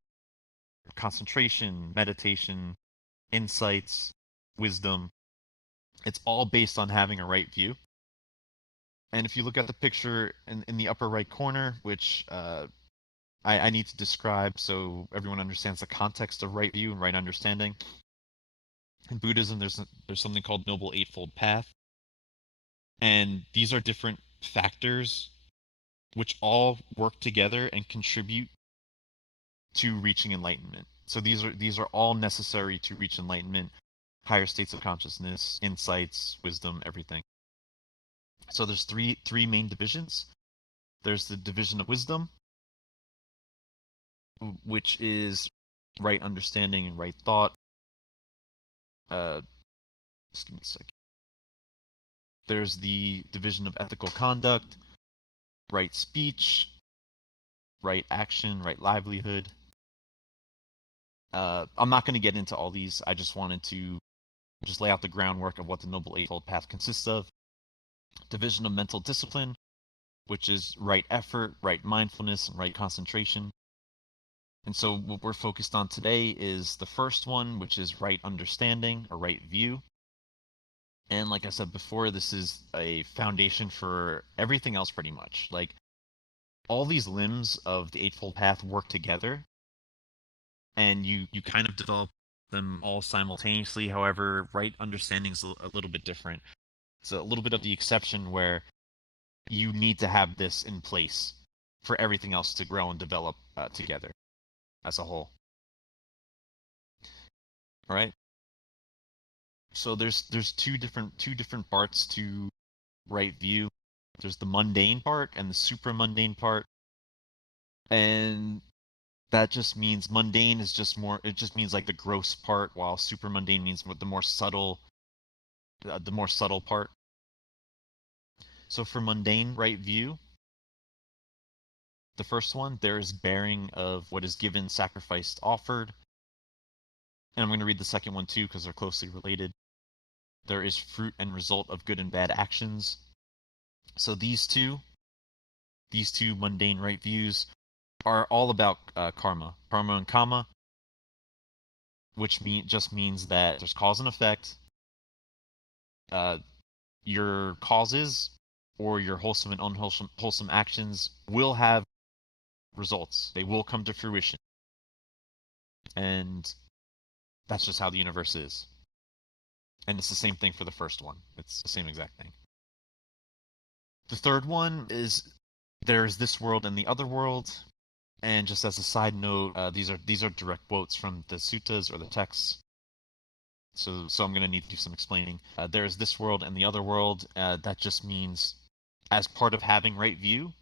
concentration, meditation, insights, wisdom. It's all based on having a right view. And if you look at the picture in the upper right corner, which I need to describe so everyone understands the context of right view and right understanding. In Buddhism, there's something called Noble Eightfold Path, and these are different factors which all work together and contribute to reaching enlightenment. So these are all necessary to reach enlightenment, higher states of consciousness, insights, wisdom, everything. So there's three main divisions. There's the division of wisdom, which is right understanding and right thought. Just give me a second. There's the division of ethical conduct, right speech, right action, right livelihood. I'm not going to get into all these. I just wanted to just lay out the groundwork of what the Noble Eightfold Path consists of. Division of mental discipline, which is right effort, right mindfulness, and right concentration. And so what we're focused on today is the first one, which is right understanding or right view. And like I said before, this is a foundation for everything else pretty much. Like all these limbs of the Eightfold Path work together, and you kind of develop them all simultaneously. However, right understanding is a little bit different. It's a little bit of the exception where you need to have this in place for everything else to grow and develop together as a whole. All right. So there's two different parts to right view. There's the mundane part and the supramundane part, and that just means mundane is just more. It just means like the gross part, while supramundane means the more subtle part. So for mundane right view, the first one, there is bearing of what is given, sacrificed, offered. And I'm going to read the second one too because they're closely related. There is fruit and result of good and bad actions. So these two mundane right views are all about karma and kamma, which just means that there's cause and effect. Uh, your causes or your wholesome and unwholesome actions will have results. They will come to fruition. And that's just how the universe is. And it's the same thing for the first one. It's the same exact thing. The third one is there's this world and the other world. And just as a side note, these are direct quotes from the suttas or the texts. So I'm going to need to do some explaining. There's this world and the other world. That just means, as part of having right view,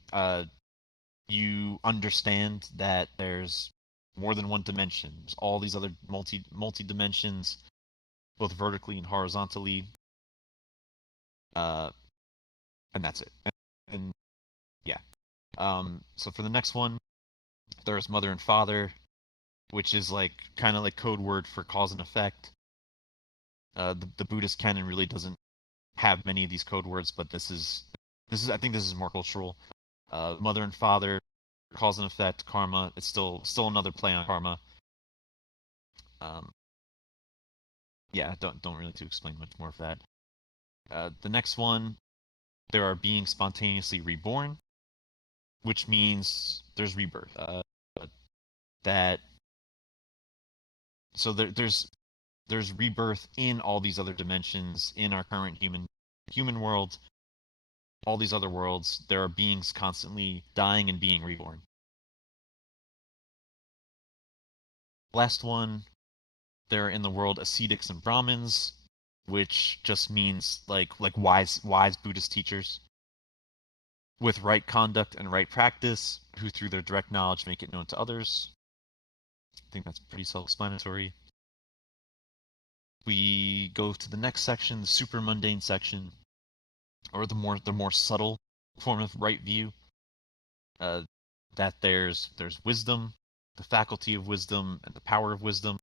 you understand that there's more than one dimension. There's all these other multi dimensions, both vertically and horizontally. Uh, and that's it. And yeah. So for the next one, there's mother and father, which is like kind of like code word for cause and effect. The Buddhist canon really doesn't have many of these code words, but I think this is more cultural. Mother and father, cause and effect, karma. It's still another play on karma. Um, yeah, don't really need to explain much more of that. The next one, there are beings spontaneously reborn, which means there's rebirth. That so there's rebirth in all these other dimensions in our current human world. all these other worlds, there are beings constantly dying and being reborn. Last one, there are in the world ascetics and Brahmins, which just means like wise Buddhist teachers with right conduct and right practice, who through their direct knowledge make it known to others. I think that's pretty self-explanatory. We go to the next section, the super mundane section, or the more subtle form of right view. That there's wisdom, the faculty of wisdom, and the power of wisdom.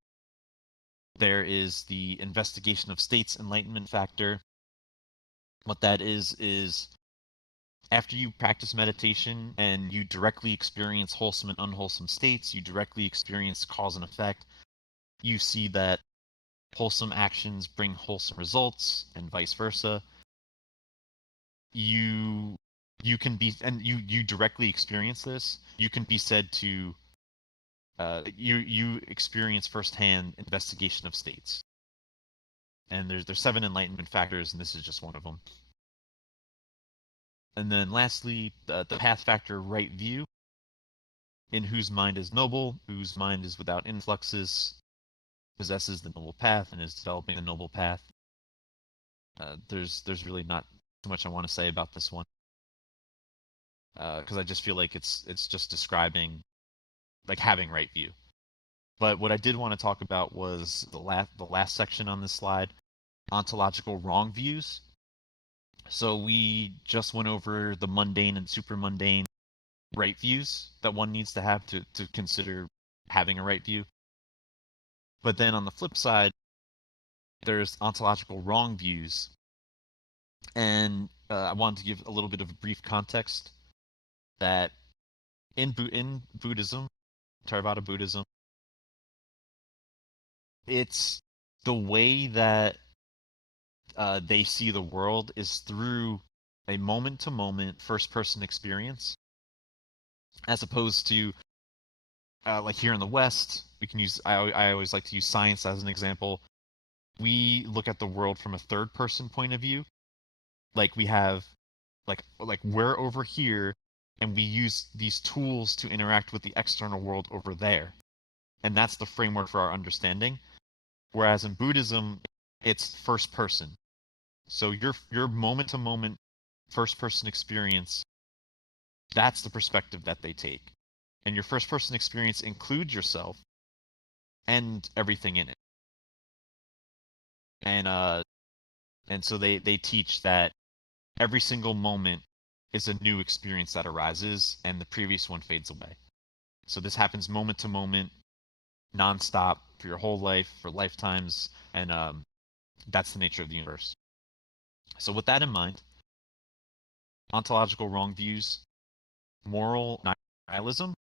There is the investigation of states enlightenment factor. What that is after you practice meditation and you directly experience wholesome and unwholesome states, you directly experience cause and effect, you see that wholesome actions bring wholesome results and vice versa. You can be, and you directly experience this, you can be said to you experience firsthand investigation of states. And there's 7 enlightenment factors, and this is just one of them. And then lastly, the path factor, right view, in whose mind is noble, whose mind is without influxes, possesses the noble path, and is developing the noble path. There's really not too much I want to say about this one, because I just feel like it's just describing like having right view. But what I did want to talk about was the last section on this slide, ontological wrong views. So we just went over the mundane and super mundane right views that one needs to have to consider having a right view. But then on the flip side, there's ontological wrong views. And I wanted to give a little bit of a brief context that in Buddhism, Theravada Buddhism, it's the way that they see the world is through a moment-to-moment first-person experience, as opposed to like here in the West, we can use. I always like to use science as an example. We look at the world from a third-person point of view, like we have, like we're over here, and we use these tools to interact with the external world over there, and that's the framework for our understanding. Whereas in Buddhism, it's first person. So your moment to moment first person experience, that's the perspective that they take. And your first person experience includes yourself and everything in it. And so they teach that every single moment is a new experience that arises and the previous one fades away. So this happens moment to moment, nonstop for your whole life, for lifetimes, and that's the nature of the universe. So with that in mind, ontological wrong views, moral nihilism,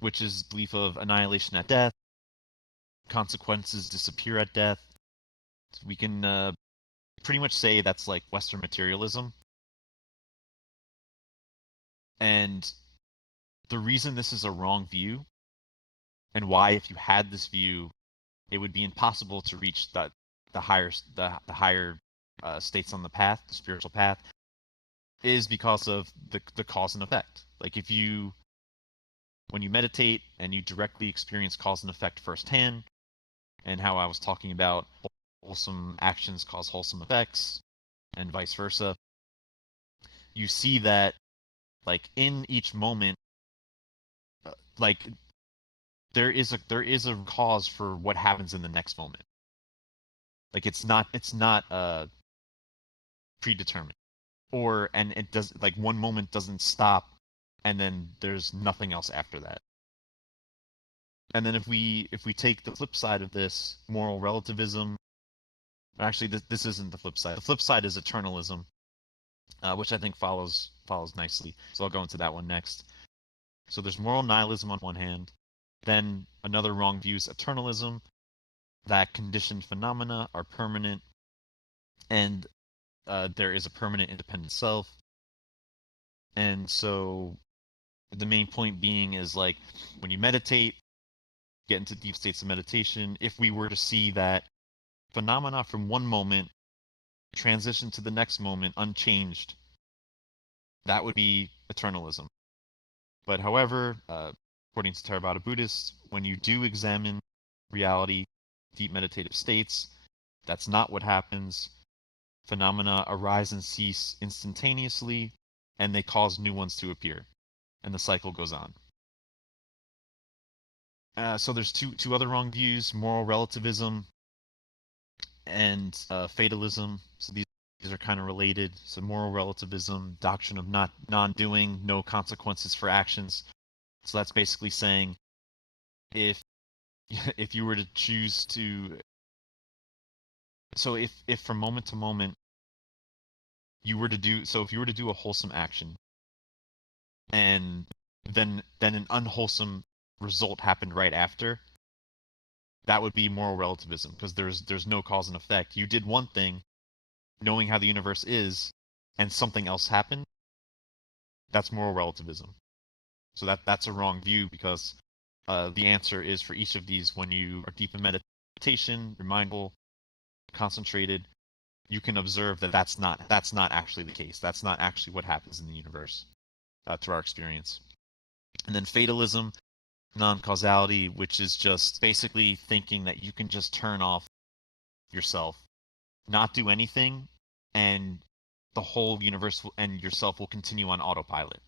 which is belief of annihilation at death, consequences disappear at death. We can pretty much say that's like Western materialism. And the reason this is a wrong view, and why if you had this view, it would be impossible to reach the higher states on the path, the spiritual path, is because of the cause and effect. Like when you meditate and you directly experience cause and effect firsthand, and how I was talking about wholesome actions cause wholesome effects, and vice versa, you see that like in each moment, like there is a cause for what happens in the next moment. Like it's not predetermined, and it does, like one moment doesn't stop and then there's nothing else after that. And then if we take the flip side of this, moral relativism, actually this isn't the flip side. The flip side is eternalism, which I think follows nicely. So I'll go into that one next. So there's moral nihilism on one hand, then another wrong view is eternalism, that conditioned phenomena are permanent, and there is a permanent independent self. And so the main point being is like when you meditate, get into deep states of meditation, if we were to see that phenomena from one moment transition to the next moment unchanged, that would be eternalism. But however, according to Theravada Buddhists, when you do examine reality, deep meditative states, that's not what happens. Phenomena arise and cease instantaneously, and they cause new ones to appear, and the cycle goes on. So there's two other wrong views: moral relativism and fatalism. So these are kind of related. So moral relativism, doctrine of not non-doing, no consequences for actions. So that's basically saying if if you were to choose to, so if from moment to moment you were to do, so if you were to do a wholesome action and then an unwholesome result happened right after, that would be moral relativism, because there's no cause and effect. You did one thing knowing how the universe is, and something else happened. That's moral relativism. So that's a wrong view, because the answer is, for each of these, when you are deep in meditation, you're mindful, concentrated, you can observe that that's not actually the case. That's not actually what happens in the universe through our experience. And then fatalism, non-causality, which is just basically thinking that you can just turn off yourself, not do anything, and the whole universe and yourself will continue on autopilot.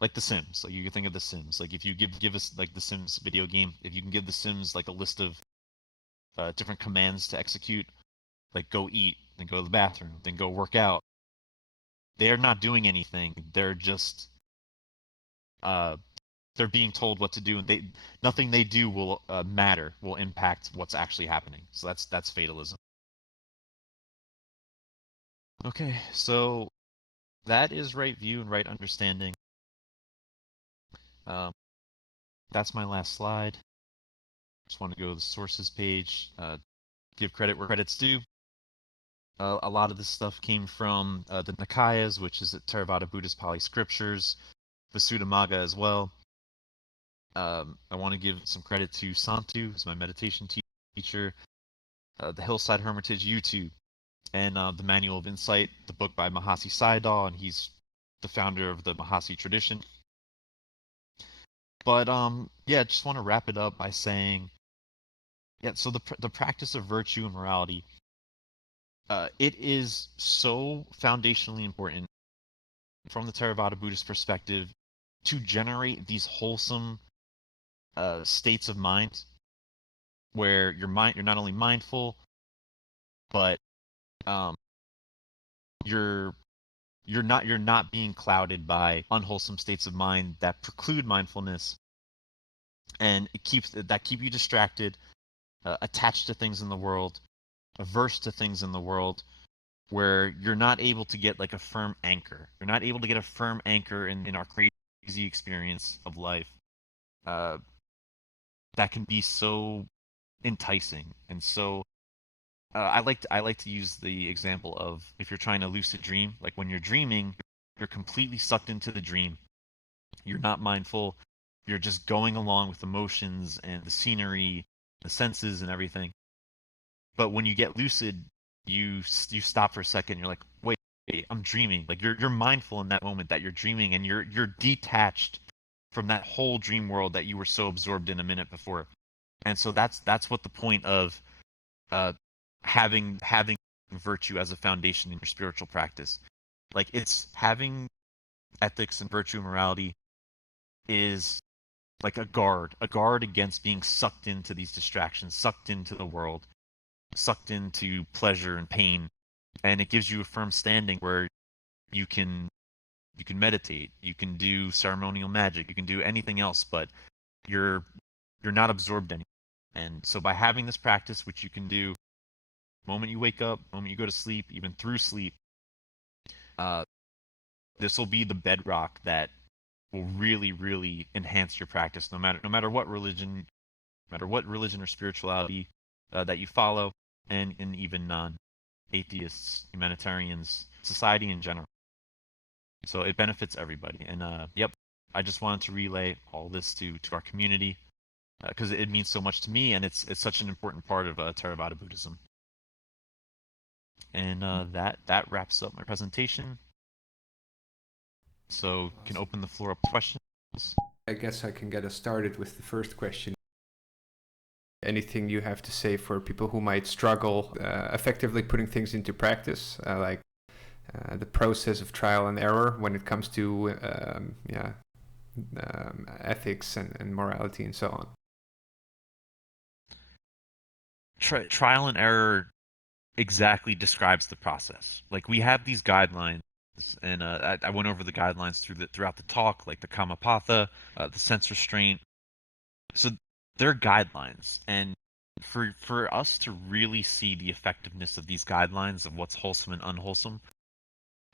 Like The Sims. Like, you can think of The Sims. Like, if you give us, like, The Sims video game, if you can give The Sims like a list of different commands to execute, like go eat, then go to the bathroom, then go work out. They're not doing anything. They're just uh, they're being told what to do, and nothing they do will matter, will impact what's actually happening. So that's fatalism. Okay, so that is right view and right understanding. Um, that's my last slide. Just want to go to the sources page. Give credit where credit's due. A lot of this stuff came from the Nikayas, which is the Theravada Buddhist Pali scriptures, Visuddhimagga as well. I want to give some credit to Santu, who's my meditation teacher, the Hillside Hermitage YouTube, and the Manual of Insight, the book by Mahasi Sayadaw, and he's the founder of the Mahasi tradition. But yeah, just want to wrap it up by saying, yeah, so the practice of virtue and morality, it is so foundationally important from the Theravada Buddhist perspective to generate these wholesome states of mind where you're not only mindful, but um, you're you're not being clouded by unwholesome states of mind that preclude mindfulness, and it keep you distracted, attached to things in the world, averse to things in the world, where you're not able to get like a firm anchor. You're not able to get a firm anchor in our crazy experience of life. Uh, that can be so enticing. And so I like to use the example of, if you're trying to lucid dream, like when you're dreaming, you're completely sucked into the dream. You're not mindful. You're just going along with emotions and the scenery, the senses and everything. But when you get lucid, you stop for a second. You're like, wait, I'm dreaming. Like, you're mindful in that moment that you're dreaming, and you're detached from that whole dream world that you were so absorbed in a minute before. And so that's what the point of uh, having virtue as a foundation in your spiritual practice. Like, it's having ethics and virtue and morality is like a guard against being sucked into these distractions, sucked into the world, sucked into pleasure and pain, and it gives you a firm standing where you can you can meditate, you can do ceremonial magic, you can do anything else, but you're you're not absorbed anymore. And so by having this practice, which you can do moment you wake up, moment you go to sleep, even through sleep, uh, this will be the bedrock that will really, really enhance your practice, no matter what religion, no matter what religion or spirituality that you follow, and even non-atheists, humanitarians, society in general. So it benefits everybody. And yep, I just wanted to relay all this to our community, because it means so much to me, and it's such an important part of Theravada Buddhism. And that wraps up my presentation. So can open the floor up to questions. I guess I can get us started with the first question. Anything you have to say for people who might struggle effectively putting things into practice, like the process of trial and error when it comes to ethics and morality and so on? Trial and error exactly describes the process. Like we have these guidelines, and I went over the guidelines throughout the talk, like the kammapatha, the sense restraint. So they're guidelines, and for us to really see the effectiveness of these guidelines of what's wholesome and unwholesome,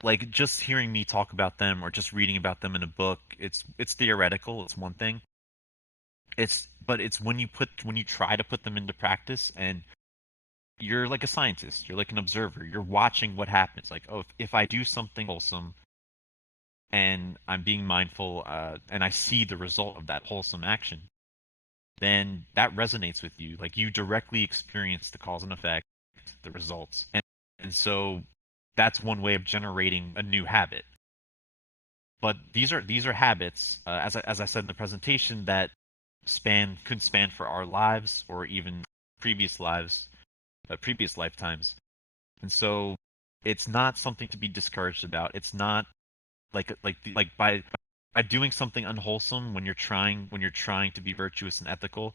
like just hearing me talk about them or just reading about them in a book, it's theoretical. It's one thing. But it's when you try to put them into practice and you're like a scientist, you're like an observer, you're watching what happens. Like, oh, if I do something wholesome and I'm being mindful, and I see the result of that wholesome action, then that resonates with you. Like you directly experience the cause and effect, the results, and so that's one way of generating a new habit. But these are habits, as I said in the presentation, that could span for our lives or even previous lives, previous lifetimes. And so it's not something to be discouraged about. It's not like by doing something unwholesome when you're trying to be virtuous and ethical,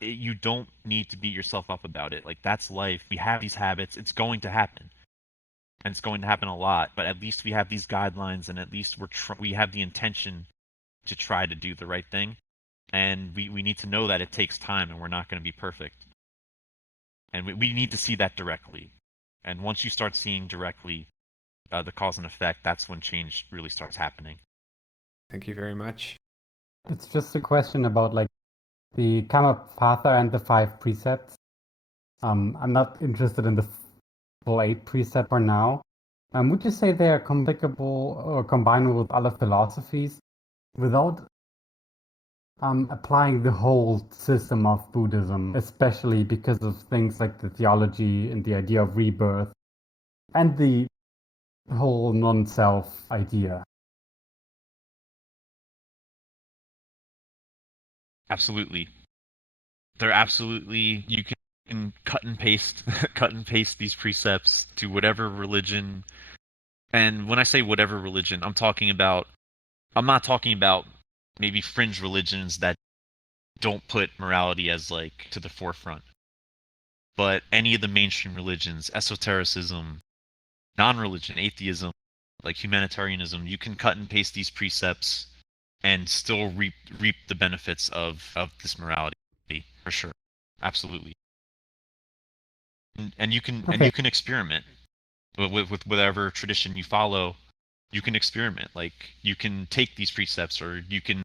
you don't need to beat yourself up about it. Like that's life. We have these habits. It's going to happen. And it's going to happen a lot, but at least we have these guidelines and at least we have the intention to try to do the right thing. And we need to know that it takes time and we're not going to be perfect. And we need to see that directly. And once you start seeing directly the cause and effect, that's when change really starts happening. Thank you very much. It's just a question about like the kammapatha and the 5 precepts. I'm not interested in the full 8 precept for now. Would you say they are complicable or combinable with other philosophies without applying the whole system of Buddhism, especially because of things like the theology and the idea of rebirth and the whole non-self idea? Absolutely. They're absolutely, you can cut and paste cut and paste these precepts to whatever religion. And when I say whatever religion, I'm not talking about maybe fringe religions that don't put morality as like to the forefront. But any of the mainstream religions, esotericism, non-religion, atheism, like humanitarianism, you can cut and paste these precepts and still reap the benefits of this morality for sure. Absolutely. And you can experiment with whatever tradition you follow. You can experiment. Like you can take these precepts, or you can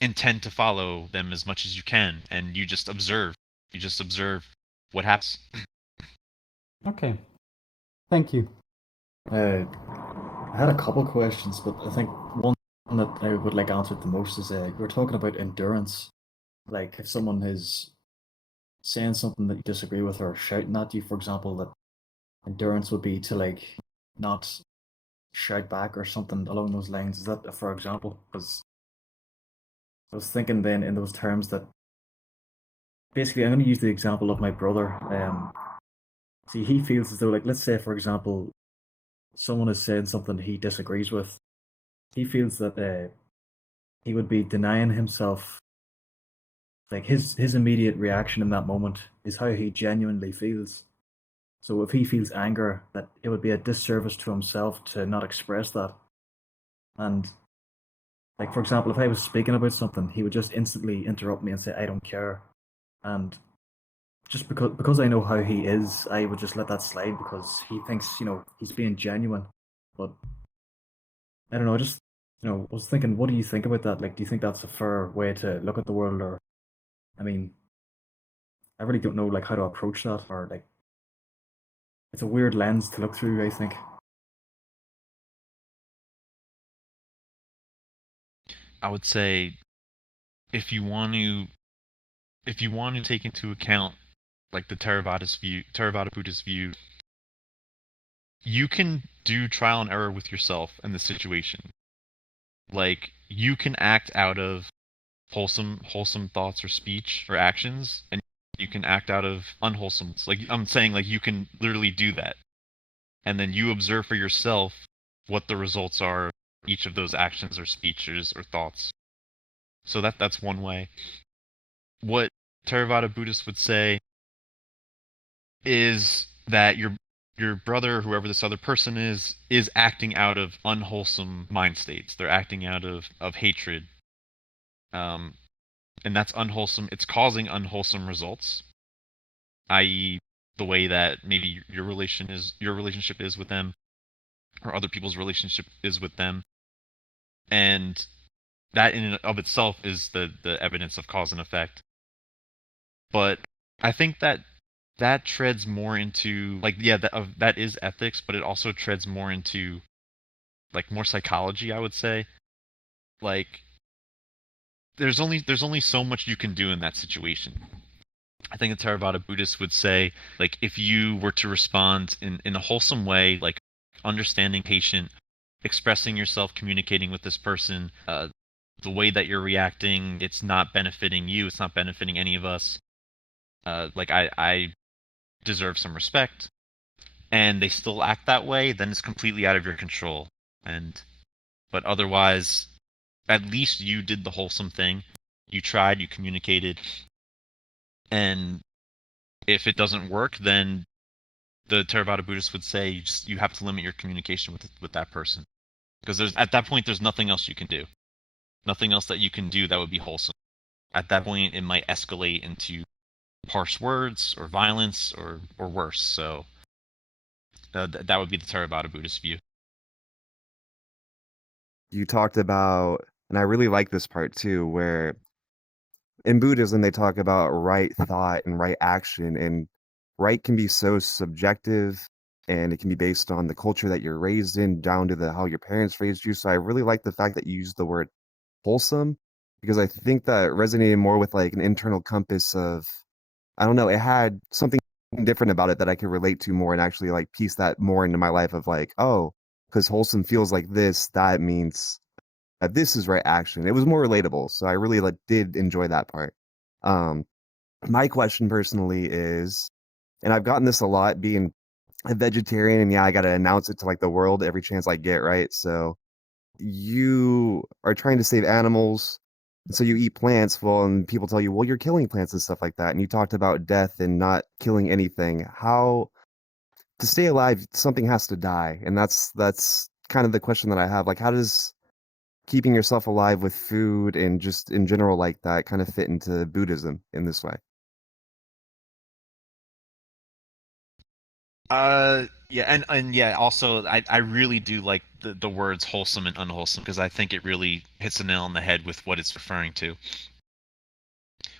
intend to follow them as much as you can, and you just observe. You just observe what happens. Okay, thank you. I had a couple questions, but I think one that I would like answered the most is you were talking about endurance. Like if someone is saying something that you disagree with or shouting at you, for example, that endurance would be to like not shout back or something along those lines. Is that a for example? Because I was thinking then in those terms that basically I'm going to use the example of my brother. See, he feels as though, like, let's say, for example, someone is saying something he disagrees with. He feels that he would be denying himself, like his immediate reaction in that moment is how he genuinely feels. So if he feels anger, that it would be a disservice to himself to not express that. And like for example, if I was speaking about something, he would just instantly interrupt me and say, "I don't care." And just because I know how he is, I would just let that slide because he thinks, he's being genuine. But I don't know, I just I was thinking, what do you think about that? Like, do you think that's a fair way to look at the world, or I mean, I really don't know like how to approach that, or like it's a weird lens to look through, I think. I would say if you want to take into account like the Theravada Buddhist view, you can do trial and error with yourself in the situation. Like, you can act out of wholesome thoughts or speech or actions, and you can act out of unwholesome. Like, I'm saying, like, you can literally do that, and then you observe for yourself what the results are of each of those actions or speeches or thoughts. So that's one way. What Theravada Buddhists would say is that your brother, whoever this other person is acting out of unwholesome mind states. They're acting out of hatred, um, and that's unwholesome. It's causing unwholesome results, i.e., the way that maybe your relationship is with them, or other people's relationship is with them, and that in and of itself is the evidence of cause and effect. But I think that treads more into, like, yeah, that is ethics, but it also treads more into, like, more psychology, I would say. Like, there's only so much you can do in that situation. I think the Theravada Buddhists would say, like, if you were to respond in a wholesome way, like understanding, patient, expressing yourself, communicating with this person, the way that you're reacting, it's not benefiting you, it's not benefiting any of us. Like, I deserve some respect, and they still act that way, then it's completely out of your control. But otherwise, at least you did the wholesome thing. You tried, you communicated, and if it doesn't work, then the Theravada Buddhists would say you have to limit your communication with that person, because there's at that point there's nothing else you can do, nothing else that you can do that would be wholesome. At that point, it might escalate into harsh words or violence or worse. So that would be the Theravada Buddhist view. You talked about, and I really like this part too, where in Buddhism they talk about right thought and right action, and right can be so subjective, and it can be based on the culture that you're raised in, down to the how your parents raised you. So I really like the fact that you used the word wholesome, because I think that resonated more with like an internal compass of, I don't know, it had something different about it that I could relate to more and actually like piece that more into my life of like, oh, because wholesome feels like this, that means that this is right action. It was more relatable, so I really like did enjoy that part. Um, my question personally is, and I've gotten this a lot being a vegetarian, and yeah, I got to announce it to like the world every chance I get, right? So you are trying to save animals, and so you eat plants, well, and people tell you, well, you're killing plants and stuff like that. And you talked about death and not killing anything. How to stay alive, something has to die, and that's kind of the question that I have. Like, how does keeping yourself alive with food and just in general like that kind of fit into Buddhism in this way? Yeah, and yeah, also I really do like the words wholesome and unwholesome, because I think it really hits the nail on the head with what it's referring to.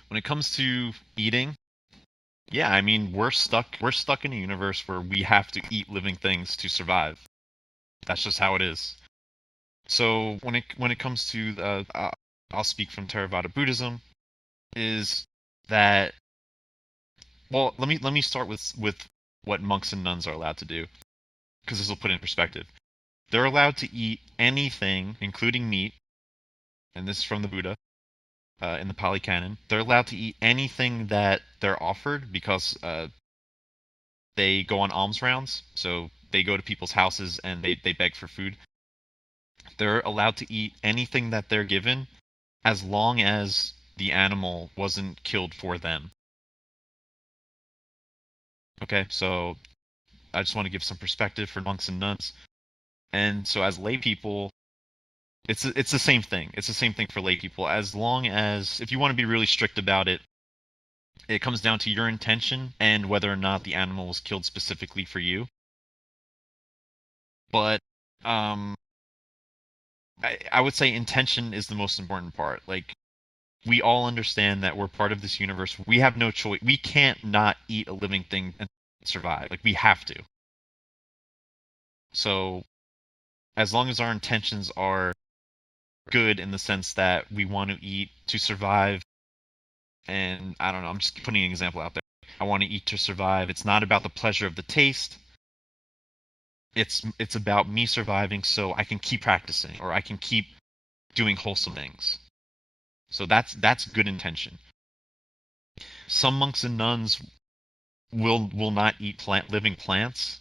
When it comes to eating, yeah, I mean, we're stuck in a universe where we have to eat living things to survive. That's just how it is. So when it comes to I'll speak from Theravada Buddhism, is that, well, let me start with what monks and nuns are allowed to do, because this will put it in perspective. They're allowed to eat anything, including meat, and this is from the Buddha in the Pali Canon. They're allowed to eat anything that they're offered, because they go on alms rounds. So they go to people's houses and they beg for food. They're allowed to eat anything that they're given, as long as the animal wasn't killed for them. Okay, so I just want to give some perspective for monks and nuns. And so as lay people, it's the same thing. It's the same thing for lay people. As long as, if you want to be really strict about it, it comes down to your intention and whether or not the animal was killed specifically for you. But um, I would say intention is the most important part. Like, we all understand that we're part of this universe. We have no choice. We can't not eat a living thing and survive. Like, we have to. So as long as our intentions are good, in the sense that we want to eat to survive, and I don't know, I'm just putting an example out there. I want to eat to survive. It's not about the pleasure of the taste. it's about me surviving so I can keep practicing or I can keep doing wholesome things. So that's good intention. Some monks and nuns will not eat living plants,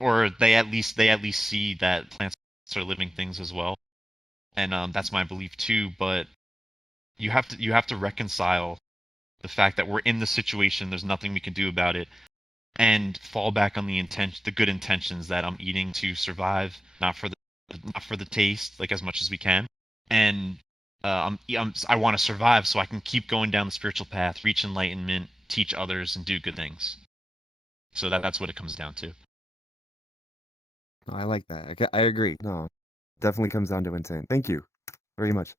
or they at least see that plants are living things as well, and that's my belief too. But you have to reconcile the fact that we're in the situation. There's nothing we can do about it, and fall back on the good intentions that I'm eating to survive, not for the taste, like as much as we can, and I want to survive so I can keep going down the spiritual path, reach enlightenment, teach others, and do good things. So that's what it comes down to. I like that. I agree. No, definitely comes down to intent. Thank you very much.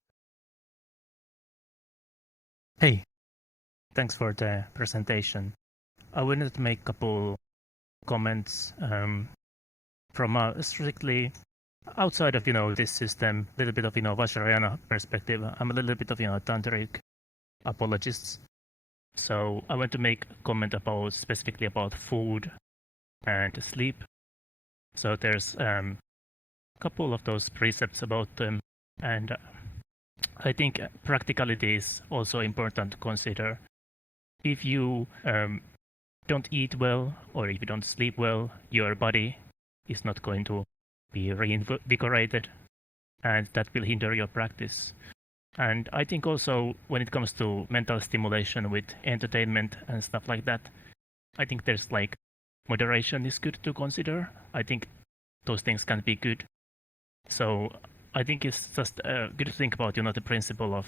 Hey, thanks for the presentation. I wanted to make a couple comments from a strictly outside of this system, a little bit of Vajrayana perspective. I'm a little bit of tantric apologist, so I want to make a comment about specifically about food and sleep. So there's a couple of those precepts about them, and I think practicality is also important to consider. If you don't eat well or if you don't sleep well, your body is not going to be reinvigorated, and that will hinder your practice. And I think also when it comes to mental stimulation with entertainment and stuff like that, I think there's like moderation is good to consider. I think those things can be good. So I think it's just good to think about the principle of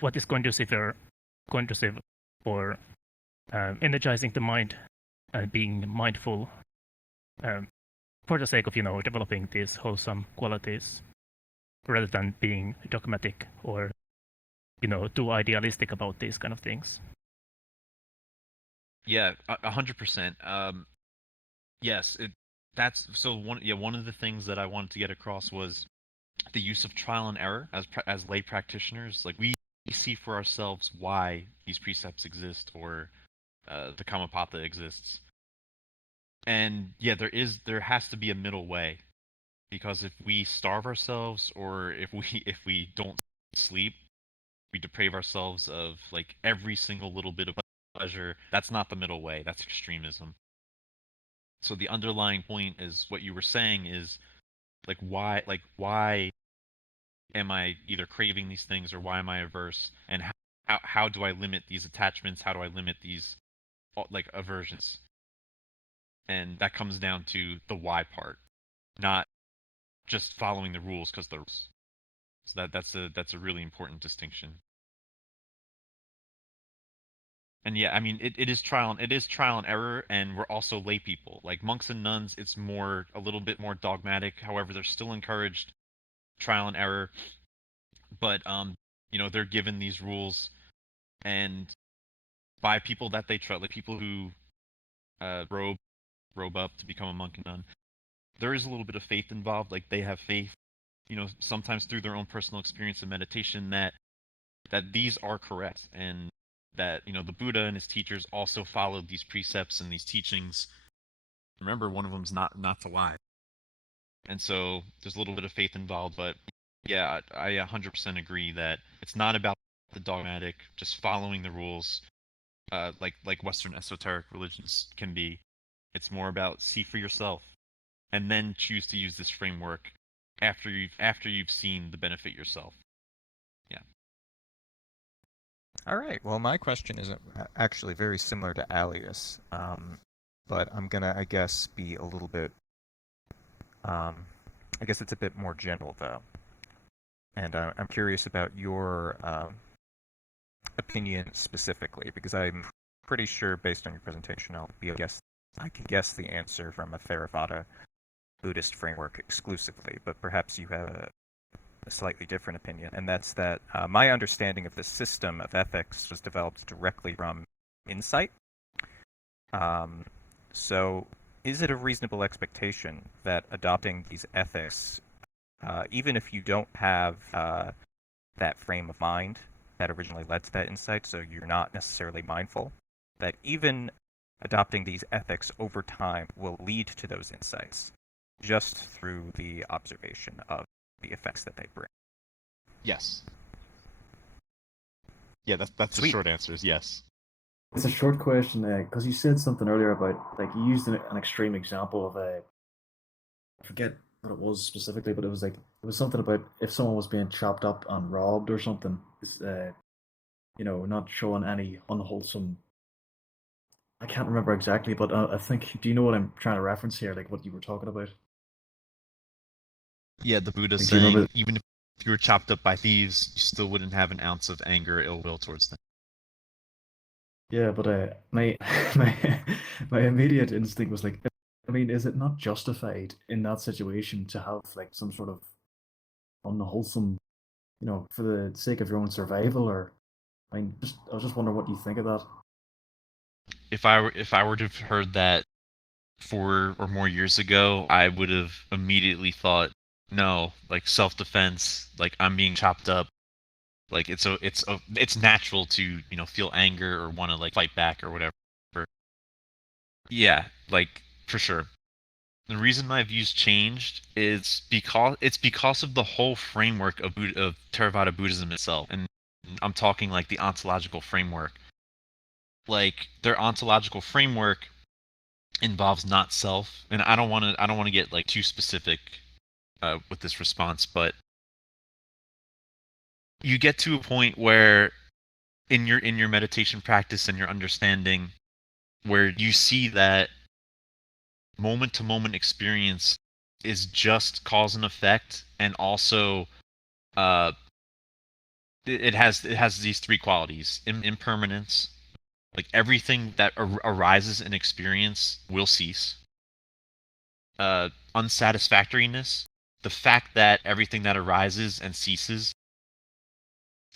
what is conducive for energizing the mind and being mindful for the sake of developing these wholesome qualities, rather than being dogmatic or too idealistic about these kind of things. Yeah, 100%. Yes, that's so one. Yeah, one of the things that I wanted to get across was the use of trial and error as lay practitioners. Like we see for ourselves why these precepts exist, or the kammapatha exists. And yeah, there has to be a middle way, because if we starve ourselves, or if we don't sleep, we deprave ourselves of like every single little bit of pleasure. That's not the middle way. That's extremism. So the underlying point is what you were saying is why am I either craving these things, or why am I averse, and how do I limit these attachments? How do I limit these like aversions? And that comes down to the why part, not just following the rules because the rules. So that's a really important distinction. And yeah, I mean it is trial and error, and we're also lay people. Like monks and nuns, it's a little bit more dogmatic. However, they're still encouraged trial and error, but they're given these rules, and by people that they trust, like people who robe up to become a monk and nun. There is a little bit of faith involved. Like they have faith, sometimes through their own personal experience and meditation, that these are correct, and that the Buddha and his teachers also followed these precepts and these teachings. Remember, one of them's not to lie, and so there's a little bit of faith involved. But yeah, I 100% agree that it's not about the dogmatic, just following the rules, like Western esoteric religions can be. It's more about see for yourself, and then choose to use this framework after you've seen the benefit yourself. Yeah. All right. Well, my question is actually very similar to Alias, but I'm gonna, I guess, be a little bit. I guess it's a bit more general though, and I'm curious about your opinion specifically, because I'm pretty sure, based on your presentation, I can guess the answer from a Theravada Buddhist framework exclusively, but perhaps you have a slightly different opinion, and that's that my understanding of the system of ethics was developed directly from insight. So, is it a reasonable expectation that adopting these ethics, even if you don't have that frame of mind that originally led to that insight, so you're not necessarily mindful, that even adopting these ethics over time will lead to those insights just through the observation of the effects that they bring. Yes. Yeah, that's the Sweet. short answer is yes. It's a short question because you said something earlier about like you used an extreme example of a I forget what it was specifically, but it was something about if someone was being chopped up and robbed or something. It's, not showing any unwholesome. I can't remember exactly, but I think. Do you know what I'm trying to reference here? Like what you were talking about? Yeah, the Buddha Like, do you remember? saying even if you were chopped up by thieves, you still wouldn't have an ounce of anger or ill will towards them. Yeah, but my my my immediate instinct was like, I mean, is it not justified in that situation to have like some sort of unwholesome, for the sake of your own survival? Or I mean, I was just wondering what you think of that. If I were to have heard that 4 or more years ago, I would have immediately thought, no, like self-defense, like I'm being chopped up, like it's natural to feel anger or want to like fight back or whatever. Yeah, like for sure. The reason my views changed is because of the whole framework of Theravada Buddhism itself, and I'm talking like the ontological framework. Like their ontological framework involves not self, and I don't want to get like too specific with this response, but you get to a point where in your meditation practice and your understanding, where you see that moment to moment experience is just cause and effect, and also uh, it has these three qualities: impermanence, like everything that arises in experience will cease; unsatisfactoriness, the fact that everything that arises and ceases,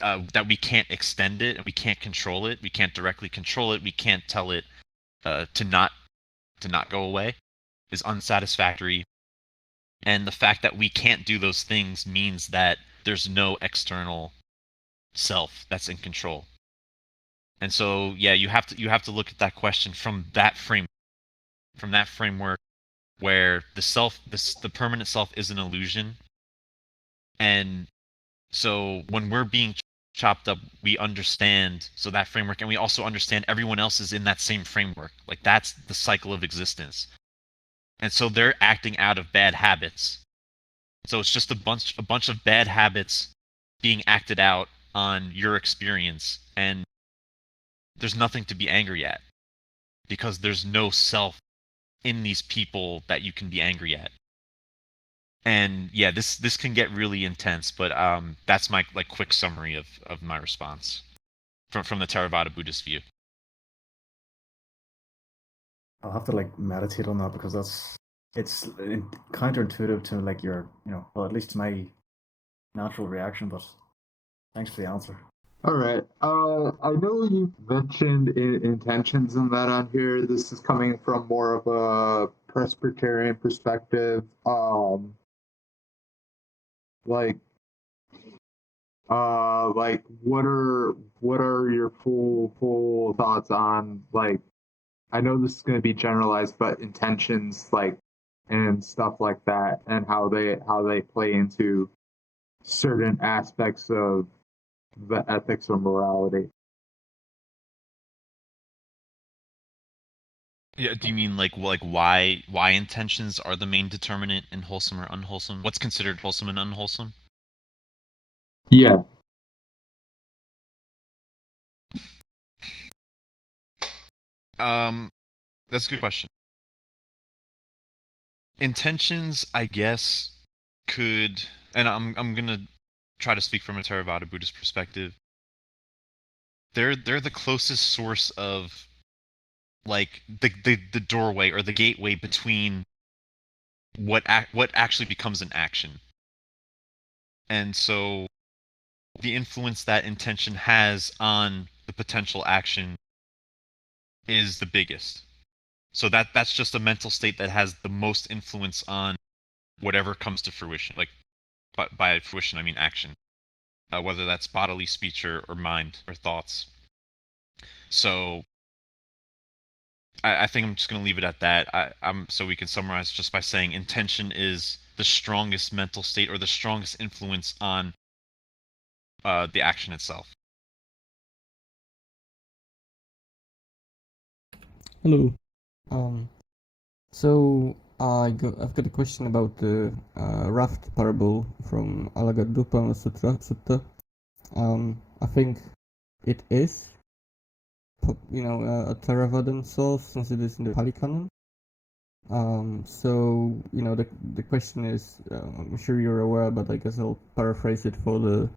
that we can't extend it and we can't control it, we can't directly control it, we can't tell it to not go away, is unsatisfactory. And the fact that we can't do those things means that there's no external self that's in control. And so yeah, you have to look at that question from that framework where the permanent self is an illusion. And so when we're being chopped up, we understand that framework, and we also understand everyone else is in that same framework. Like that's the cycle of existence. And so they're acting out of bad habits. So it's just a bunch of bad habits being acted out on your experience, and there's nothing to be angry at because there's no self in these people that you can be angry at. And yeah, this can get really intense, but that's my like quick summary of my response from the Theravada Buddhist view. I'll have to like meditate on that because it's counterintuitive to like your, well, at least my natural reaction. But thanks for the answer. All right. I know you mentioned intentions and that on here. This is coming from more of a Presbyterian perspective. Like, what are your full thoughts on, like, I know this is going to be generalized, but intentions, like, and stuff like that, and how they play into certain aspects of the ethics or morality. Yeah, do you mean like why intentions are the main determinant in wholesome or unwholesome? What's considered wholesome and unwholesome? Yeah. That's a good question. Intentions, I guess, could, and I'm gonna try to speak from a Theravada Buddhist perspective. They're the closest source of like the doorway or the gateway between what actually becomes an action. And so the influence that intention has on the potential action is the biggest. So that's just a mental state that has the most influence on whatever comes to fruition. Like by fruition, I mean action, whether that's bodily, speech, or mind or thoughts. So I think I'm just going to leave it at that. So we can summarize just by saying intention is the strongest mental state or the strongest influence on the action itself. Hello. So I've got a question about the raft parable from Alagadupana Sutta. I think it is, a Theravadan source since it is in the Pali canon. So the question is, I'm sure you're aware, but I guess I'll paraphrase it for the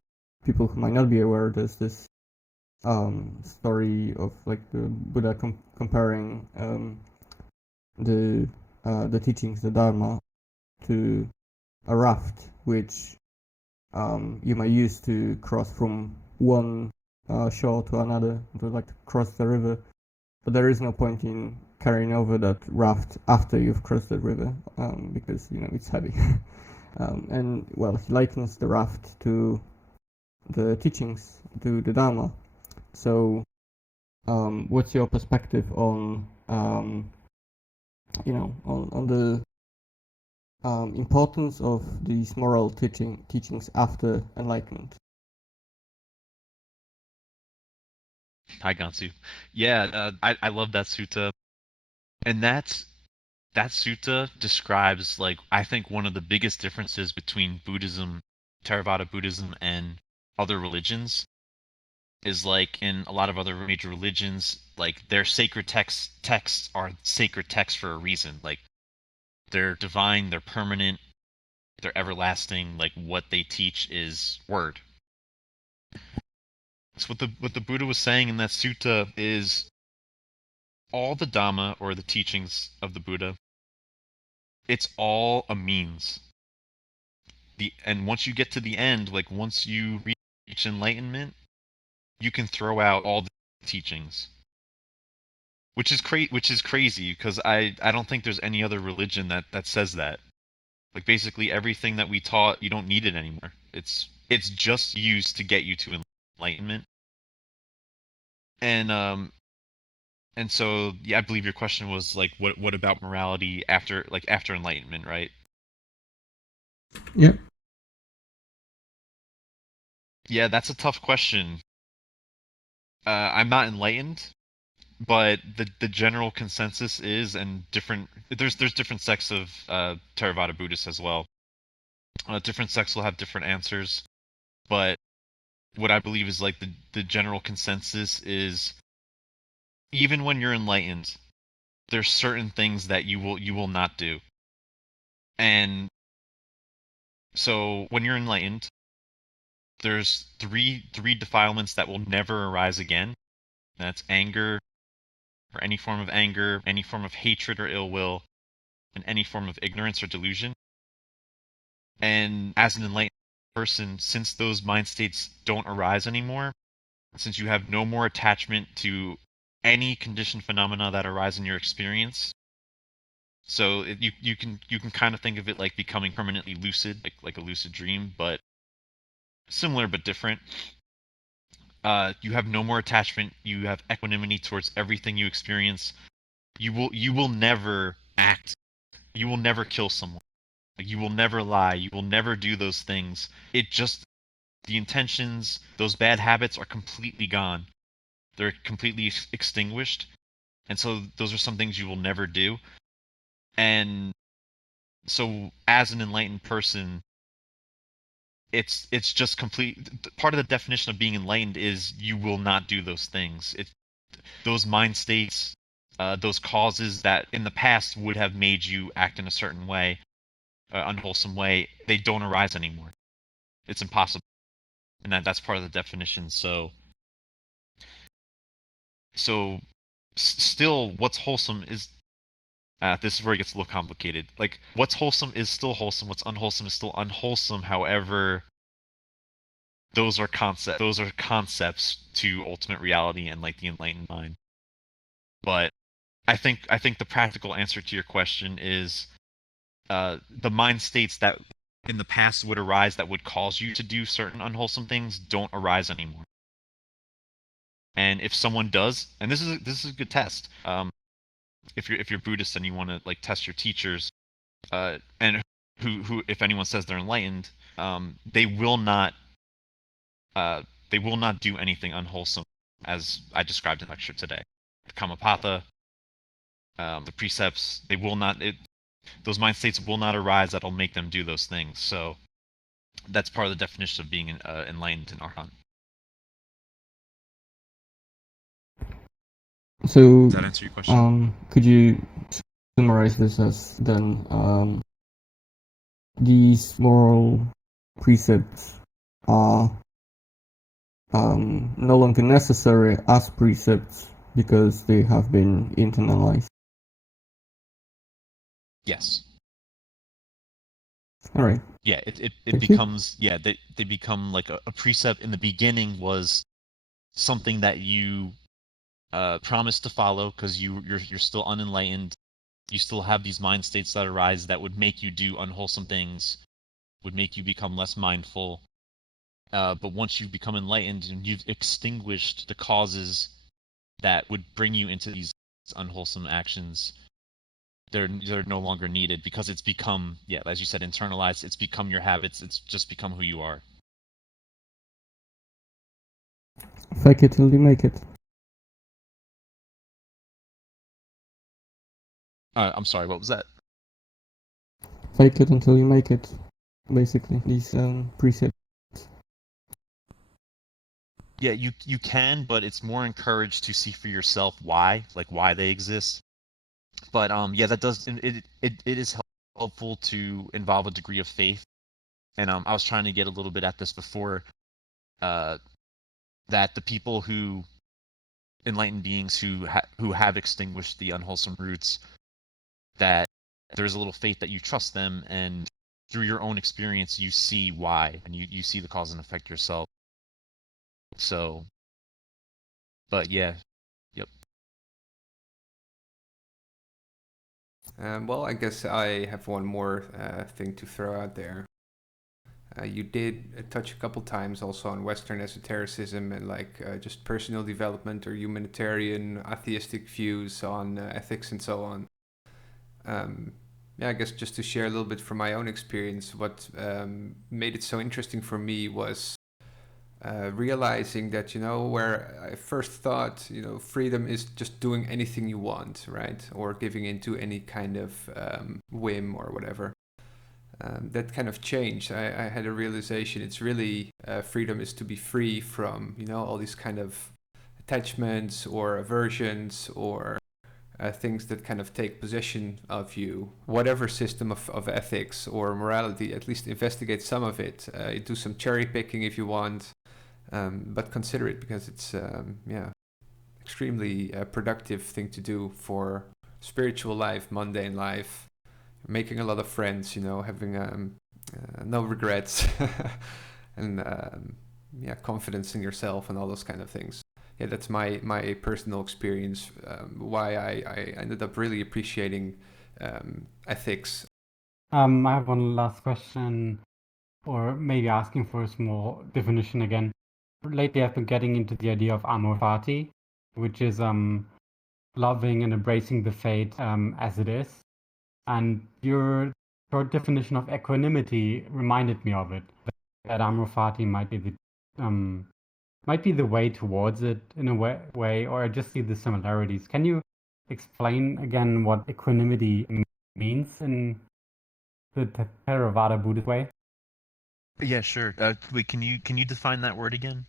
people who might not be aware. There's this story of like the Buddha comparing the teachings, the Dharma, to a raft, which you might use to cross from one shore to another, to like cross the river. But there is no point in carrying over that raft after you've crossed the river, because it's heavy. And well, he likens the raft to the teachings, to the Dharma. So, what's your perspective on on the importance of these moral teachings after enlightenment? Hi, Gansu. Yeah, I love that sutta, and that sutta describes, like, I think one of the biggest differences between Buddhism, Theravada Buddhism, and other religions is, like, in a lot of other major religions, like, their sacred texts are sacred texts for a reason. Like, they're divine, they're permanent, they're everlasting. Like, what they teach is word. So what the Buddha was saying in that sutta is all the Dhamma, or the teachings of the Buddha, it's all a means. And once you get to the end, like once you reach enlightenment, you can throw out all the teachings. Which is crazy, because I don't think there's any other religion that says that. Like, basically everything that we taught, you don't need it anymore. It's just used to get you to enlightenment. And so, yeah, I believe your question was like, what about morality after enlightenment, right? Yep. Yeah, that's a tough question. I'm not enlightened, but the general consensus is, and there's different sects of Theravada Buddhists as well. Different sects will have different answers, but what I believe is, like, the general consensus is, even when you're enlightened, there's certain things that you will not do. And so when you're enlightened, there's three defilements that will never arise again. That's anger, or any form of anger, any form of hatred or ill will, and any form of ignorance or delusion. And as an enlightened person, since those mind states don't arise anymore, since you have no more attachment to any conditioned phenomena that arise in your experience, so you can kind of think of it like becoming permanently lucid, like a lucid dream, but similar but different. You have no more attachment. You have equanimity towards everything you experience. You will never act. You will never kill someone. Like, you will never lie. You will never do those things. The intentions, those bad habits are completely gone. They're completely extinguished. And so those are some things you will never do. And so as an enlightened person, it's just complete. Part of the definition of being enlightened is you will not do those things. Those mind states, those causes that in the past would have made you act in a certain way, unwholesome way, they don't arise anymore. It's impossible. And that's part of the definition. So still, what's wholesome is, this is where it gets a little complicated. Like, what's wholesome is still wholesome. What's unwholesome is still unwholesome. However, those are concepts to ultimate reality and, like, the enlightened mind. But I think the practical answer to your question is, the mind states that in the past would arise that would cause you to do certain unwholesome things don't arise anymore. And if someone does, and this is a good test, if you're Buddhist and you want to like test your teachers, and who if anyone says they're enlightened, they will not uh, they will not do anything unwholesome, as I described in lecture today. The kammapatha, the precepts, they will not. Those mind states will not arise that'll make them do those things. So that's part of the definition of being enlightened in Arhat. So, Does that answer your question? could you summarize this as then these moral precepts are no longer necessary as precepts because they have been internalized? Yes. All right. Yeah, it Thank you. becomes, yeah, they become like a precept. In the beginning was something that you promised to follow because you're still unenlightened. You still have these mind states that arise that would make you do unwholesome things, would make you become less mindful. But once you become enlightened and you've extinguished the causes that would bring you into these unwholesome actions, they're no longer needed because it's become, yeah, as you said, internalized. It's become your habits. It's just become who you are. Fake it till you make it. I'm sorry, what was that? Fake it until you make it. Basically, these precepts. Yeah, you can, but it's more encouraged to see for yourself why they exist. But yeah, that does it is helpful to involve a degree of faith. And I was trying to get a little bit at this before, that the people who enlightened beings who have extinguished the unwholesome roots, that there's a little faith that you trust them, and through your own experience you see why, and you see the cause and effect yourself. So, but yeah, yep. Well, I guess I have one more thing to throw out there. You did touch a couple times also on Western esotericism and like just personal development or humanitarian atheistic views on ethics and so on. Yeah, I guess just to share a little bit from my own experience, what made it so interesting for me was realizing that, you know, where I first thought, you know, freedom is just doing anything you want, right? Or giving into any kind of whim or whatever. That kind of changed. I had a realization. It's really freedom is to be free from, you know, all these kind of attachments or aversions or things that kind of take possession of you. Whatever system of ethics or morality, at least investigate some of it. Do some cherry picking if you want. But consider it because it's yeah, extremely productive thing to do for spiritual life, mundane life, making a lot of friends, you know, having no regrets, and yeah, confidence in yourself and all those kind of things. Yeah, that's my personal experience. Why I ended up really appreciating ethics. I have one last question, or maybe asking for a small definition again. Lately, I've been getting into the idea of amor fati, which is loving and embracing the fate as it is. And your short definition of equanimity reminded me of it. That amor fati might be the way towards it in a way, or I just see the similarities. Can you explain again what equanimity means in the Theravada Buddhist way? Yeah, sure. Wait, can you define that word again?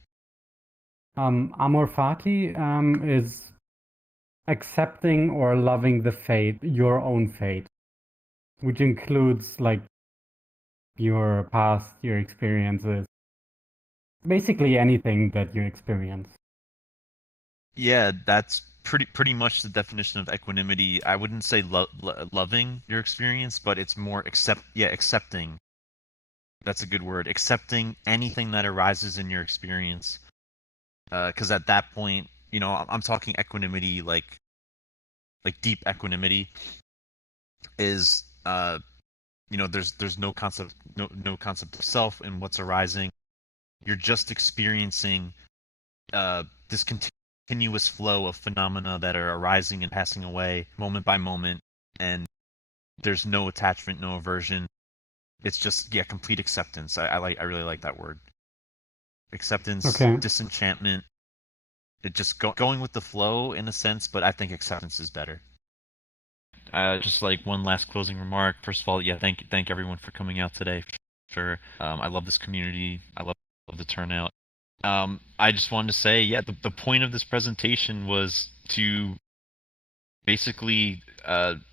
Amor fati is accepting or loving the fate, your own fate, which includes like your past, your experiences, basically anything that you experience. Yeah, that's pretty much the definition of equanimity. I wouldn't say loving your experience, but it's more accepting. That's a good word. Accepting anything that arises in your experience. Because at that point, you know, I'm talking equanimity, like deep equanimity is, you know, there's no concept of self in what's arising. You're just experiencing this continuous flow of phenomena that are arising and passing away moment by moment, and there's no attachment, no aversion. It's just, yeah, complete acceptance. I really like that word. Acceptance, Okay. disenchantment. It just going with the flow in a sense, but I think acceptance is better. Just like one last closing remark. First of all, yeah, thank everyone for coming out today. Sure. I love this community. I love the turnout. I just wanted to say, yeah, the point of this presentation was to basically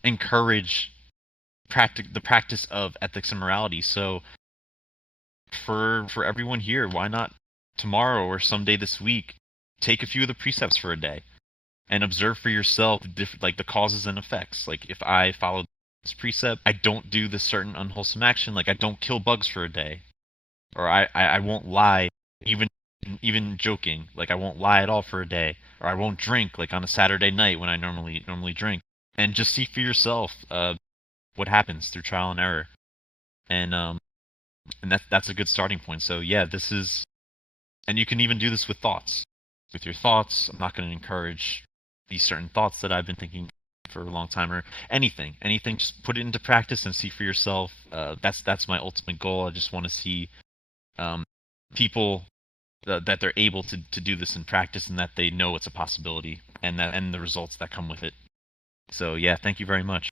encourage the practice of ethics and morality. So for everyone here, why not tomorrow or someday this week take a few of the precepts for a day and observe for yourself like the causes and effects. Like if I follow this precept, I don't do this certain unwholesome action. Like I don't kill bugs for a day, or I won't lie, even joking. Like I won't lie at all for a day, or I won't drink like on a Saturday night when I normally drink. And just see for yourself what happens through trial and error, and that's a good starting point. So yeah, this is, and you can even do this with thoughts. With your thoughts, I'm not going to encourage these certain thoughts that I've been thinking for a long time, or anything. Just put it into practice and see for yourself. That's my ultimate goal. I just want to see people that they're able to do this in practice, and that they know it's a possibility, and the results that come with it. So yeah, thank you very much.